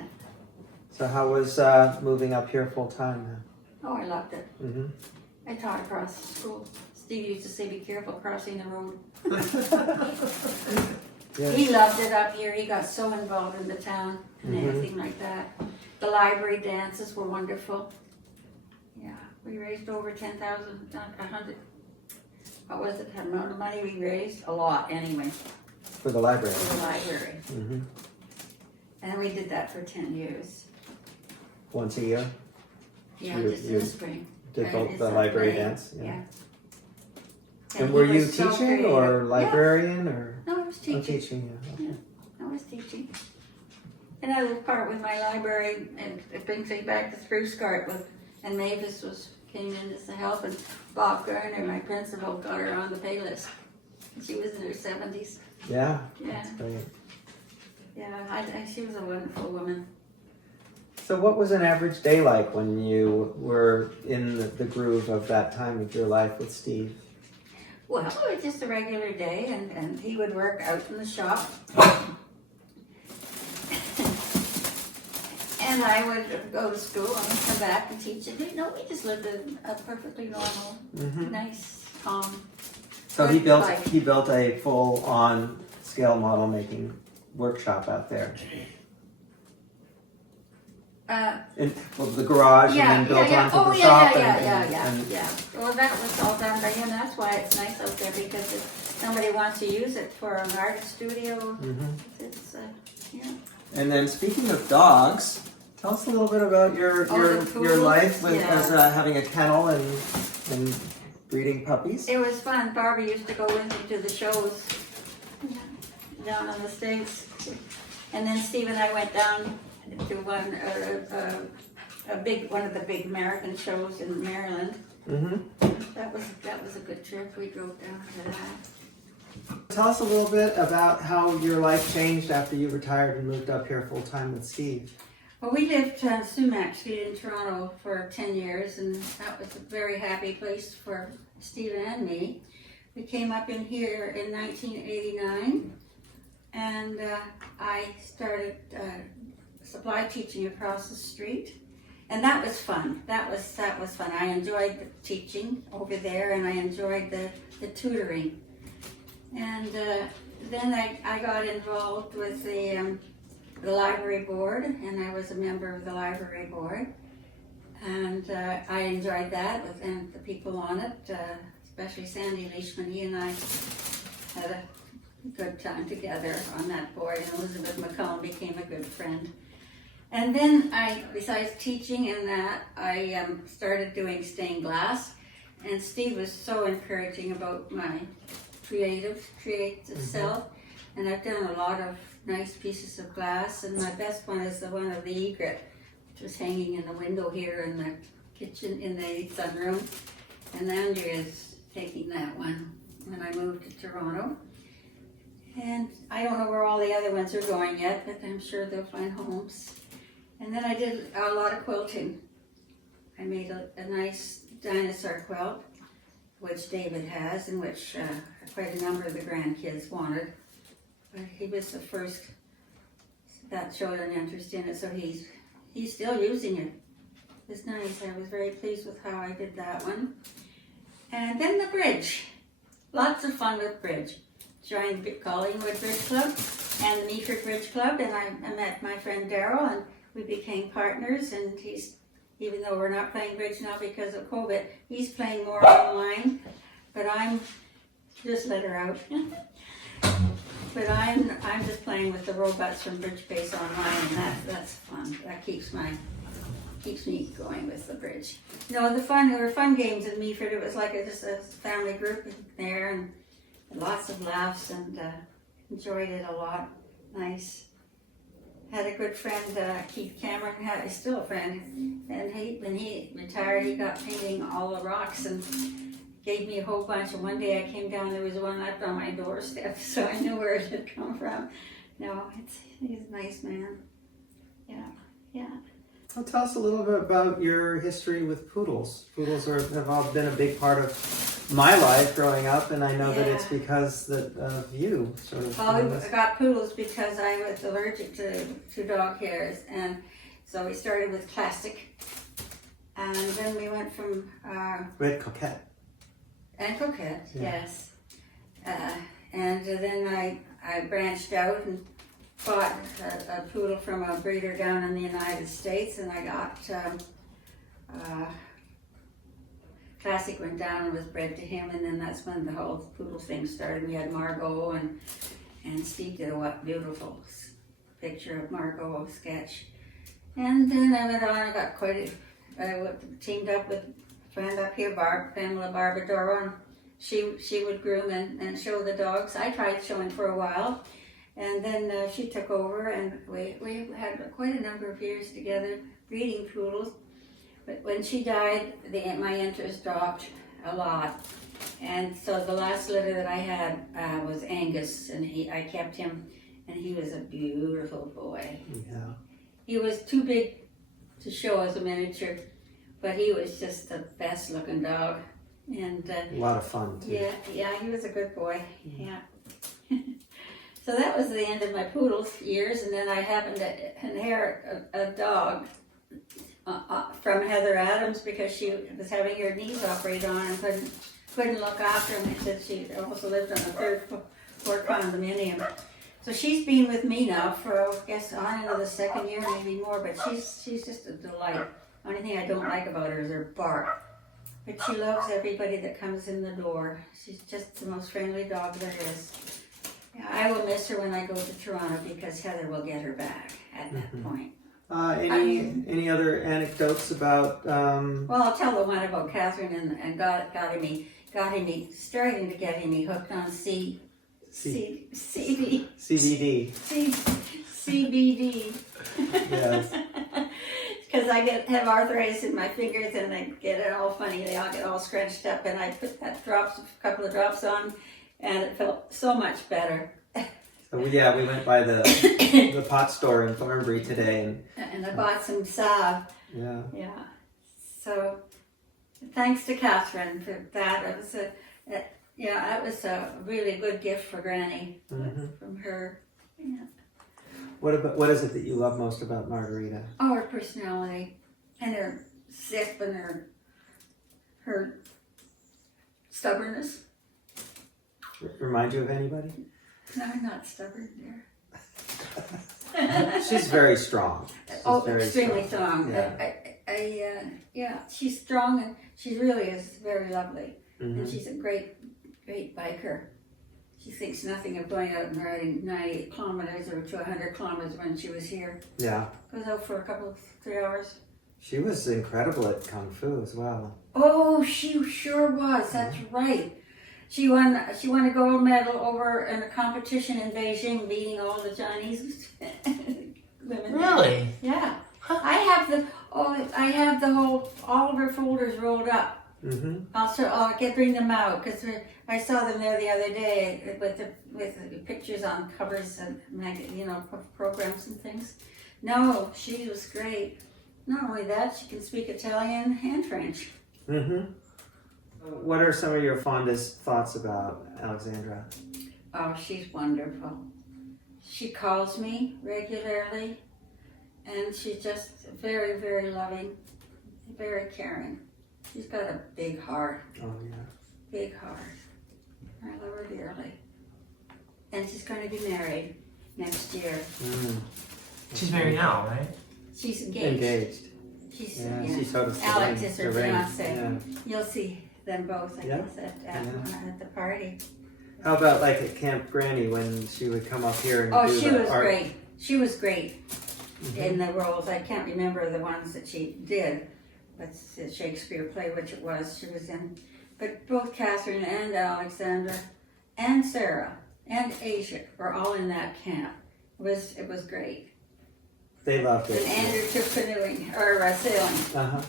So how was moving up here full time? Oh, I loved it. Mm-hmm. I taught across the school. Steve used to say, "Be careful crossing the road." Yes. He loved it up here. He got so involved in the town and everything like that. The library dances were wonderful. Yeah, we raised over 10,000, 100. What was it? The amount of money we raised? A lot, anyway. For the library. For the library. Mm-hmm. And we did that for 10 years. Once a year? Yeah, You- just in you the spring. Did And both it's the a library play. dance? Yeah. And he were you was so teaching creative. or librarian or? No, I was Oh, teaching. teaching, yeah. Okay. I was teaching. And I would part with my library, and it brings me back to Spruce-Cart and Mavis came in as a help, and Bob Garner, my principal, got her on the pay list. She was in her 70s. Yeah. Yeah. That's great. Yeah, she was a wonderful woman. So what was an average day like when you were in the groove of that time of your life with Steve? Well, it was just a regular day, and he would work out in the shop. And I would go to school and come back and teach. And we just lived a perfectly normal, nice, calm. So he built life. a full-on scale model making workshop out there. In the garage and then built onto the shop. Yeah. Well, that was all done by him. That's why it's nice out there, because if somebody wants to use it for an artist studio, it's And then speaking of dogs, tell us a little bit about your poodles, life with, yeah. as having a kennel and breeding puppies. It was fun. Barbie used to go with me to the shows down in the States. And then Steve and I went down to one of the big American shows in Maryland. That was a good trip. We drove down to that. Tell us a little bit about how your life changed after you retired and moved up here full time with Steve. Well, we lived on Sumac Street in Toronto for 10 years, and that was a very happy place for Steve and me. We came up in here in 1989, and I started supply teaching across the street, and that was fun. That was fun. I enjoyed the teaching over there, and I enjoyed the tutoring. And then I got involved with the library board, and I was a member of the library board, and I enjoyed that and the people on it, especially Sandy Leishman. He and I had a good time together on that board, and Elizabeth McCollum became a good friend. And then besides teaching and that, I started doing stained glass, And Steve was so encouraging about my creative self. And I've done a lot of nice pieces of glass, and my best one is the one of the egret, which was hanging in the window here in the kitchen, in the sunroom. And Andrea's taking that one when I moved to Toronto. And I don't know where all the other ones are going yet, but I'm sure they'll find homes. And then I did a lot of quilting. I made a nice dinosaur quilt, which David has, and which quite a number of the grandkids wanted. But he was the first that showed an interest in it, so he's still using it. It's nice. I was very pleased with how I did that one. And then the bridge. Lots of fun with bridge. Joined the Collingwood Bridge Club and the Meaford Bridge Club, and I met my friend Daryl, and we became partners. And he's, even though we're not playing bridge now because of COVID, he's playing more online. But I'm just let her out. But I'm just playing with the robots from Bridge Base online, and that's fun. That keeps me going with the bridge. No, there were fun games in Meaford. It was like just a family group there, and lots of laughs, and enjoyed it a lot. Nice. Had a good friend, Keith Cameron, is still a friend, and when he retired, he got painting all the rocks and gave me a whole bunch. And one day I came down, there was one left on my doorstep, so I knew where it had come from. No, he's a nice man. Yeah. Well, tell us a little bit about your history with poodles. Poodles have all been a big part of my life growing up, and I know that it's because of you, sort of. Well, I got poodles because I was allergic to dog hairs, and so we started with classic, and then we went from... we had Coquette. And Coquette, yes. And then I branched out and bought a poodle from a breeder down in the United States, and I got Classic went down and was bred to him, and then that's when the whole poodle thing started. We had Margot, and Steve did a beautiful picture of Margot sketch. And then I went on, I got I teamed up with a friend up here, Pamela Barbadoro, and she would groom and show the dogs. I tried showing for a while. And then she took over, and we had quite a number of years together breeding poodles. But when she died, my interest dropped a lot. And so the last litter that I had was Angus, and I kept him, and he was a beautiful boy. Yeah. He was too big to show as a miniature, but he was just the best looking dog. And a lot of fun too. Yeah, he was a good boy. Yeah. So that was the end of my poodles years, and then I happened to inherit a dog from Heather Adams because she was having her knees operated on and couldn't look after him. They said she also lived on the third floor condominium. So she's been with me now for, I guess, on into the second year, maybe more, but she's just a delight. The only thing I don't like about her is her bark. But she loves everybody that comes in the door. She's just the most friendly dog there is. I will miss her when I go to Toronto because Heather will get her back at that point. Any other anecdotes about? Well, I'll tell the one about Katherine and starting to get me hooked on CBD. Yes. Because I have arthritis in my fingers and I get it all funny. They all get all scrunched up, and I put a couple of drops on, and it felt so much better. So we went by the pot store in Thornbury today, and I bought some salve. Yeah. So thanks to Katherine for that. It was a really good gift for Granny from her. Yeah. What is it that you love most about Margherita? Oh, her personality and her zip and her stubbornness. Remind you of anybody? No, I'm not stubborn, dear. She's very strong. Extremely strong. Yeah. She's strong, and she really is very lovely. And she's a great biker. She thinks nothing of going out and riding 98 kilometers or to 100 kilometers when she was here. Yeah. Goes out for 3 hours. She was incredible at Kung Fu as well. Oh, she sure was. That's right. She won a gold medal over in a competition in Beijing, beating all the Chinese women. Really? Yeah. I have all of her folders rolled up. Mm-hmm. I'll bring them out because I saw them there the other day with the pictures on covers and programs and things. No, she was great. Not only that, she can speak Italian and French. Mm-hmm. What are some of your fondest thoughts about Alexandra? Oh, she's wonderful. She calls me regularly, and she's just very, very loving, very caring. She's got a big heart. Oh, yeah. Big heart. I love her dearly. And she's going to be married next year. Mm. She's married now, right? She's engaged. She showed us Alex the is her ring. fiance. Yeah. You'll see them both, I guess, at the party. How about like at Camp Granny when she would come up here and do she the was art? great. She was great in the roles. I can't remember the ones that she did, but the Shakespeare play, which it was, she was in. But both Katherine and Alexandra and Sarah and Asia were all in that camp. It was great. They loved it. And Andrew took canoeing or sailing. Uh-huh.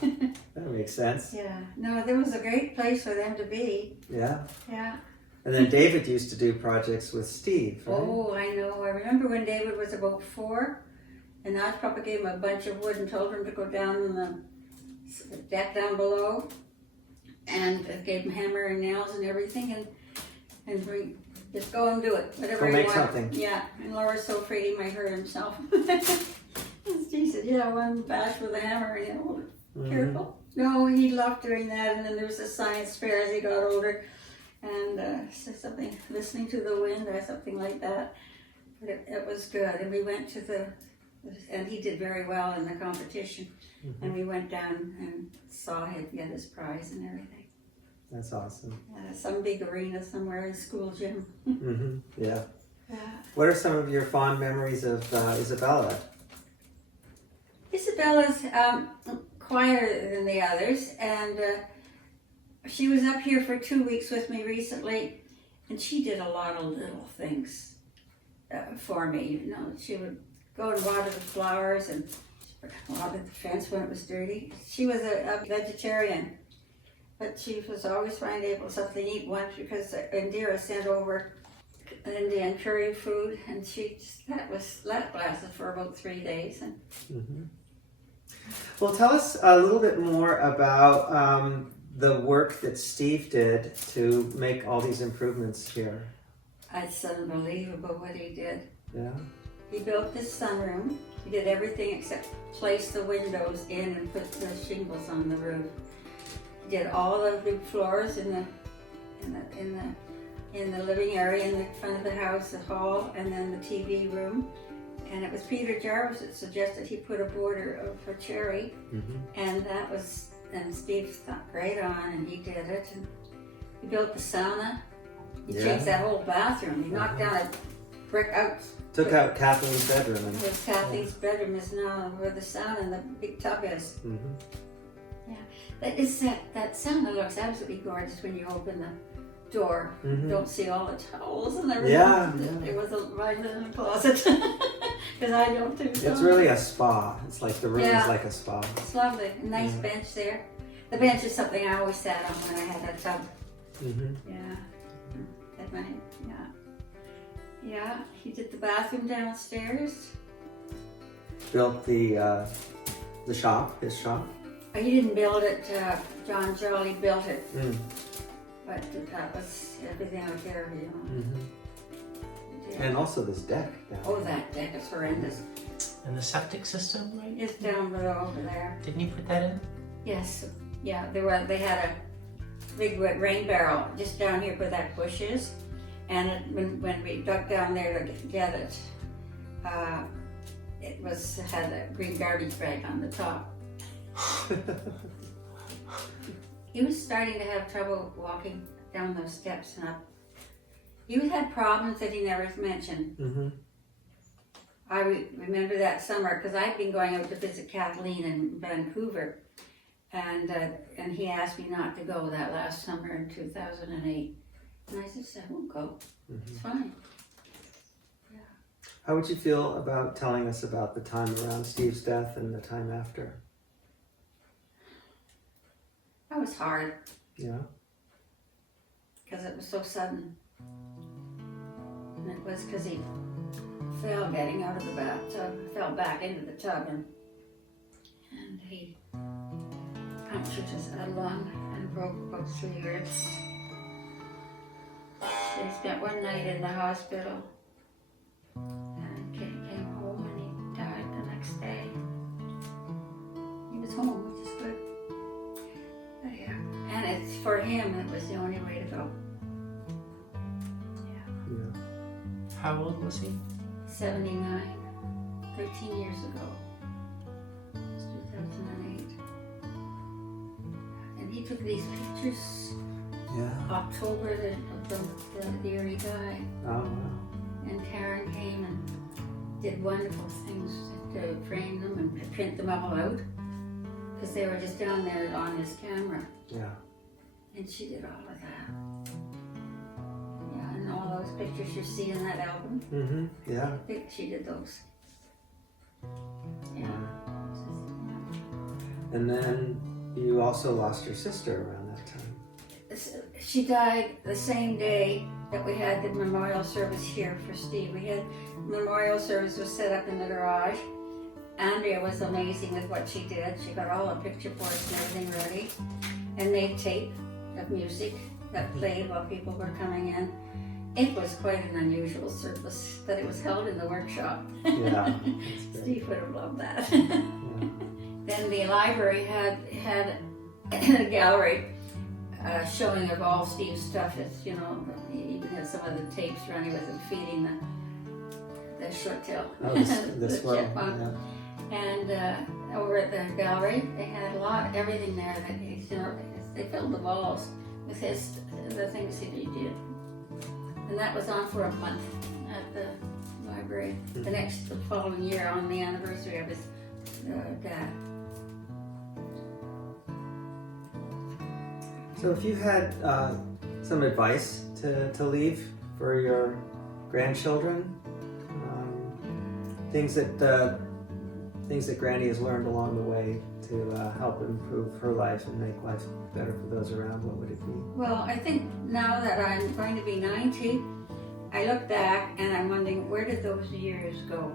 That makes sense. Yeah. No, there was a great place for them to be. Yeah. Yeah. And then David used to do projects with Steve, right? Oh, I know. I remember when David was about 4, and I probably gave him a bunch of wood and told him to go down in the deck down below, and gave him hammer and nails and everything, and just go and do it, whatever Go he make wanted. something. Yeah. And Laura's so afraid he might hurt himself. She said, "Yeah, one bash with a hammer, and careful." No, he loved doing that, and then there was a science fair as he got older. And something, listening to the wind or something like that. But it was good. And we went to and he did very well in the competition. Mm-hmm. And we went down and saw him get his prize and everything. That's awesome. Some big arena somewhere in school gym. Mm-hmm. Yeah. What are some of your fond memories of Isabella? Isabella's quieter than the others, and she was up here for 2 weeks with me recently, and she did a lot of little things for me. She would go and water the flowers and water the fence when it was dirty. She was a vegetarian, but she was always finding something to eat once because Indira sent over Indian curry food, and that lasted for about 3 days. And Well, tell us a little bit more about the work that Steve did to make all these improvements here. It's unbelievable what he did. Yeah. He built this sunroom. He did everything except place the windows in and put the shingles on the roof. He did all of the floors in the living area, in the front of the house, the hall, and then the TV room. And it was Peter Jarvis that suggested he put a border for cherry, and Steve thought right on, and he did it. And he built the sauna. He changed that whole bathroom. He knocked down a brick out. Took out Kathleen's bedroom. And Kathleen's bedroom is now where the sauna and the big tub is. Yeah, that sauna looks absolutely gorgeous when you open the door. Don't see all the towels and everything. Yeah. It was right in the closet. Because I don't do so. It's really a spa. It's like the room is like a spa. It's lovely. A nice bench there. The bench is something I always sat on when I had that tub. Yeah. At night. Yeah. Yeah. He did the bathroom downstairs. Built the shop, his shop. He didn't build it. John Jolly built it. But that was everything out there, Yeah. And also this deck down Oh, that deck is horrendous. And the septic system, right? It's down below over there. Didn't you put that in? Yes. Yeah, they had a big rain barrel just down here where that bush is. And when we dug down there to get it, it had a green garbage bag on the top. He was starting to have trouble walking down those steps and up. He had problems that he never mentioned. I remember that summer because I'd been going out to visit Kathleen in Vancouver, and he asked me not to go that last summer in 2008, and I just said, I won't go. It's fine. Yeah. How would you feel about telling us about the time around Steve's death and the time after? That was hard Yeah. because it was so sudden, and it was because he fell getting out of the bathtub, fell back into the tub, and he punctured his lung and broke about 3 ribs. He spent one night in the hospital and came home and he died the next day. He was home, which is good. But yeah, and it's for him, it was the only way to go. Yeah. How old was he? 79, 13 years ago. It was 2008. And he took these pictures Yeah. October of the year he died. Oh, wow. And Karen came and did wonderful things to frame them and print them all out. Because they were just down there on his camera. Yeah. And she did all of that. Yeah, and all those pictures you see in that album. Mm-hmm. Yeah. I think she did those. Yeah. And then you also lost your sister around that time. She died the same day that we had the memorial service here for Steve. We had memorial service was set up in the garage. Andrea was amazing with what she did. She got all the picture boards and everything ready and made tape of music that played while people were coming in. It was quite an unusual service, but it was held in the workshop. Yeah. Steve would have loved that. Yeah. Then the library had a gallery showing of all Steve's stuff. It's, you know, he even had some of the tapes running with him feeding the short-tail. Oh, this the one. chipmunk. Yeah. And over at the gallery, they had everything there that you know, they filled the walls with the things that he did. And that was on for a month at the library. The following year, on the anniversary of his dad. So if you had some advice to leave for your grandchildren, things that Granny has learned along the way to help improve her life and make life better for those around, what would it be? Well, I think now that I'm going to be 90, I look back and I'm wondering, where did those years go?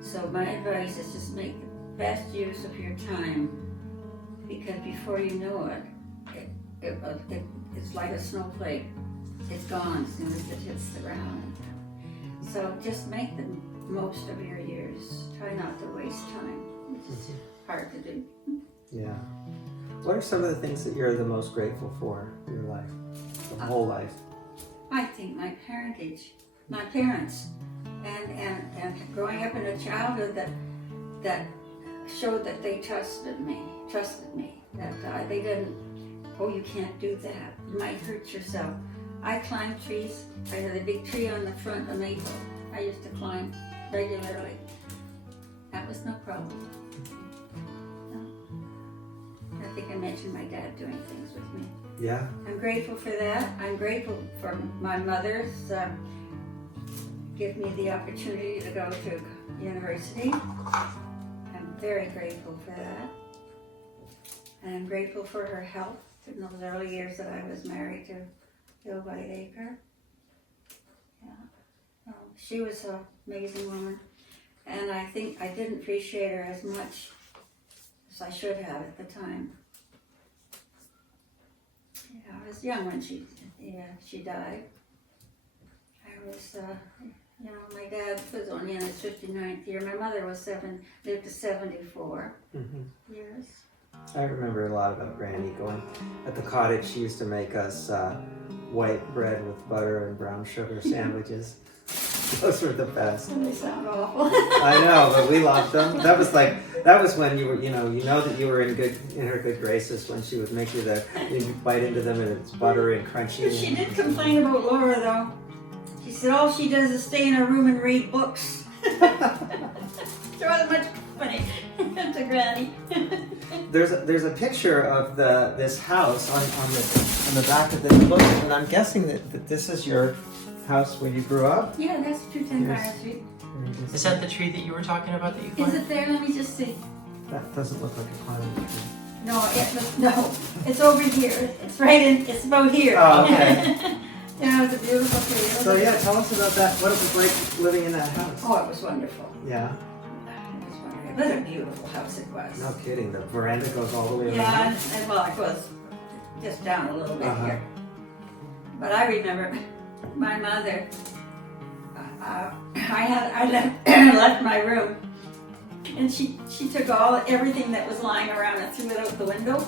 So my advice is just make the best use of your time, because before you know it, it's like a snowflake. It's gone as soon as it hits the ground. So just make the most of your years. Try not to waste time. It's hard to do. Yeah. What are some of the things that you're the most grateful for in your life, the whole life? I think my parentage, my parents, and growing up in a childhood that showed that they trusted me, that they didn't, oh, you can't do that, you might hurt yourself. I climbed trees. I had a big tree on the front, a maple. I used to climb regularly. That was no problem. No. I think I mentioned my dad doing things with me. Yeah. I'm grateful for that. I'm grateful for my mother's give me the opportunity to go to university. I'm very grateful for that. And I'm grateful for her help in those early years that I was married to Bill Whiteacre. Yeah. She was an amazing woman. And I think I didn't appreciate her as much as I should have at the time. Yeah, I was young when she died. I was, my dad was only in his 59th year. My mother lived to 74 years. I remember a lot about Granny going at the cottage. She used to make us white bread with butter and brown sugar sandwiches. Those were the best. They sound awful. I know, but we loved them. That was when you were, you know that you were in her good graces when she would make you you'd bite into them and it's buttery and crunchy. She did complain about Laura though. She said all she does is stay in her room and read books. Granny. There's a picture of this house on the back of this book, and I'm guessing that this is your house where you grew up. Yeah, that's 210 High Street. Is that the tree that you were talking about that you Is climbed? it there? Let me just see. That doesn't look like a climbing tree. No, it's over here. It's right in, it's about here. Oh, okay. Yeah, it was a beautiful tree. So yeah, tell us about that. What it was like living in that house. Oh, it was wonderful. Yeah. It was wonderful. What a beautiful house it was. No kidding. The veranda goes all the way around. Yeah, and well, it goes just down a little bit here. But I remember my mother. I left my room, and she took everything that was lying around and threw it out the window.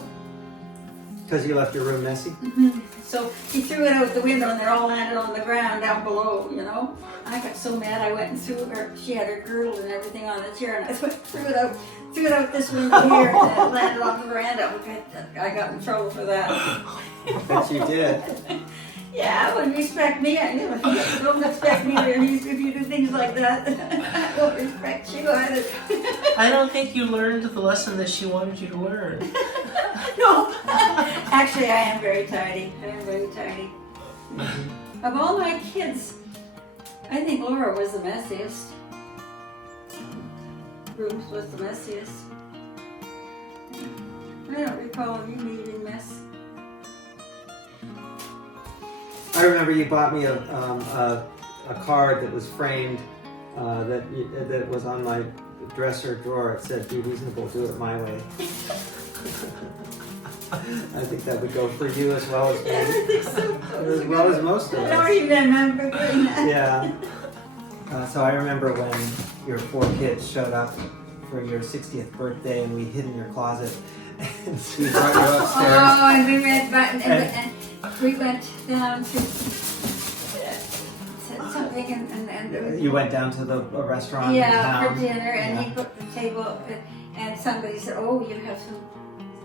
Because you left your room messy? So she threw it out the window, and they all landed on the ground down below, you know. I got so mad, I went and threw her. She had her girdle and everything on the chair, and I threw it out this window here, and it landed on the veranda. I got in trouble for that. I bet you did. Yeah, wouldn't respect me. I never don't respect me if you do things like that. I don't respect you either. I don't think you learned the lesson that she wanted you to learn. No, actually, I am very tidy. I am very tidy. Of all my kids, I think Laura was the messiest. Bruce was the messiest. I don't recall you leaving mess. I remember you bought me a card that was framed that was on my dresser drawer. It said, "Be reasonable, do it my way." I think that would go for you as well as me. Yeah, I think so. As well as most of us. I don't even remember doing that. Yeah. So I remember when your 4 kids showed up for your 60th birthday, and we hid in your closet, and so we brought you upstairs. Oh, and we went back, and we went down to something, and You went down to the restaurant in yeah, town. for dinner, and Yeah. he put the table, and somebody said, "Oh, you have some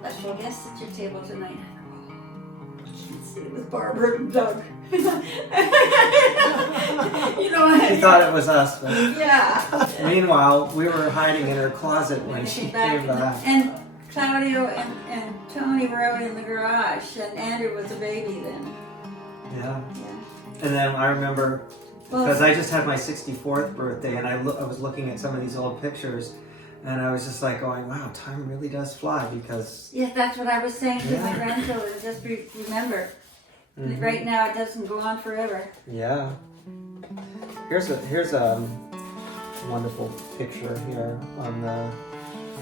special guests at your table tonight." I can't see, it was Barbara and Doug. You know, She thought it was us, but yeah. meanwhile, we were hiding in her closet when she came back. And Claudio and Tony were out in the garage, and Andrew was a baby then. Yeah. Yeah. And then I remember, Well, because I just had my 64th birthday, and I was looking at some of these old pictures, and I was just like going, wow, time really does fly, because... yeah, that's what I was saying to my Yeah. grandchildren. Just remember, Mhm. right now it doesn't go on forever. Yeah. Here's a wonderful picture here on the...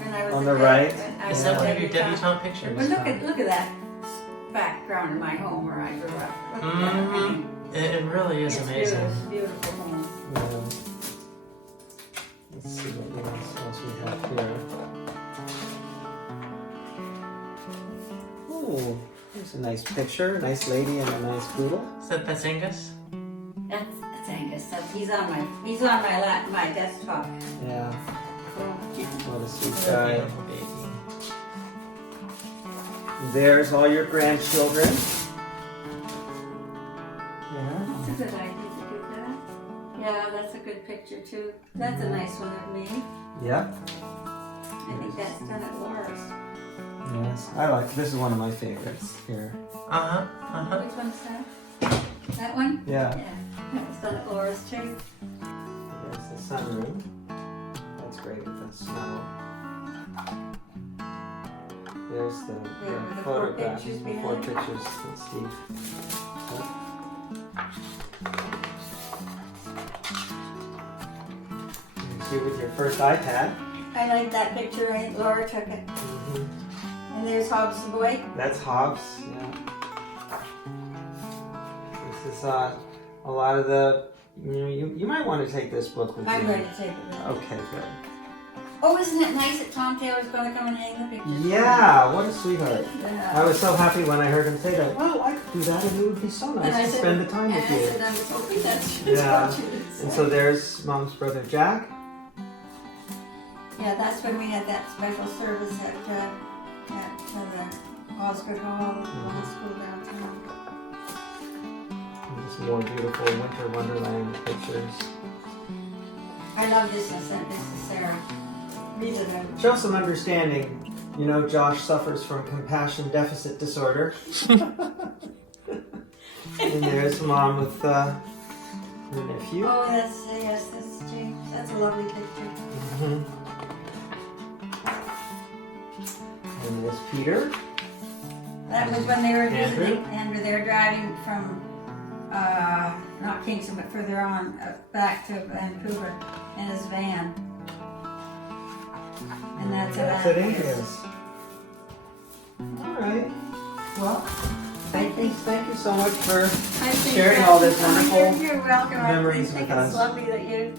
When I was On a the kid, right. when I Is was that a one of your debutante. debutante pictures? But look at that background in my home where I grew up. Look at that Mhm. home. It really is It's amazing. beautiful, beautiful home. Yeah. Let's see what else we have here. Oh, here's a nice picture. A nice lady and a nice poodle. That's Angus? That's Angus. He's on my desktop. Yeah. So, What a sweet What a guy. beautiful baby. There's all your grandchildren. Yeah. that's a good idea to do that. Yeah, that's a good picture too. That's a nice one of me. Yep. I think that's done at Laura's. Yes. I like. This is one of my favorites here. Uh-huh. Uh-huh. Which one's that? That one? Yeah. Yeah, that was done at Laura's too. There's the sunroom. That's great with the snow. There's the the 4 photograph. pictures The 4 behind. pictures. Let's see. Here's you with your first iPad. I like that picture. I think Laura took it. And there's Hobbs the boy. That's Hobbs. Yeah. This is a lot of the. You might want to take this book with I'm you. going to take it. Okay, good. Oh, isn't it nice that Tom Taylor's going to come and hang the pictures? Yeah, what a sweetheart. Yeah. I was so happy when I heard him say that. Well, I could do that, and it would be so nice And I to said- spend the time with and I you. said, I was hoping that's Yeah. what you would say. And so there's Mom's brother Jack. Yeah, that's when we had that special service at the Osgood Hall, the high school downtown. And just more beautiful Winter Wonderland pictures. I love this. I sent this to Sarah. These are them. Show some understanding. You know, Josh suffers from compassion deficit disorder. And there's Mom with her nephew. Oh, yes, that's James. That's a lovely picture. Mm-hmm. And there's Peter. That was when they were Andrew? visiting, and they were driving from, not Kingston, but further on, back to Vancouver in his van. And that's at Andrea's. All right. Well, thank you so much for sharing all this wonderful You're welcome. memories I think with us. it's lovely that you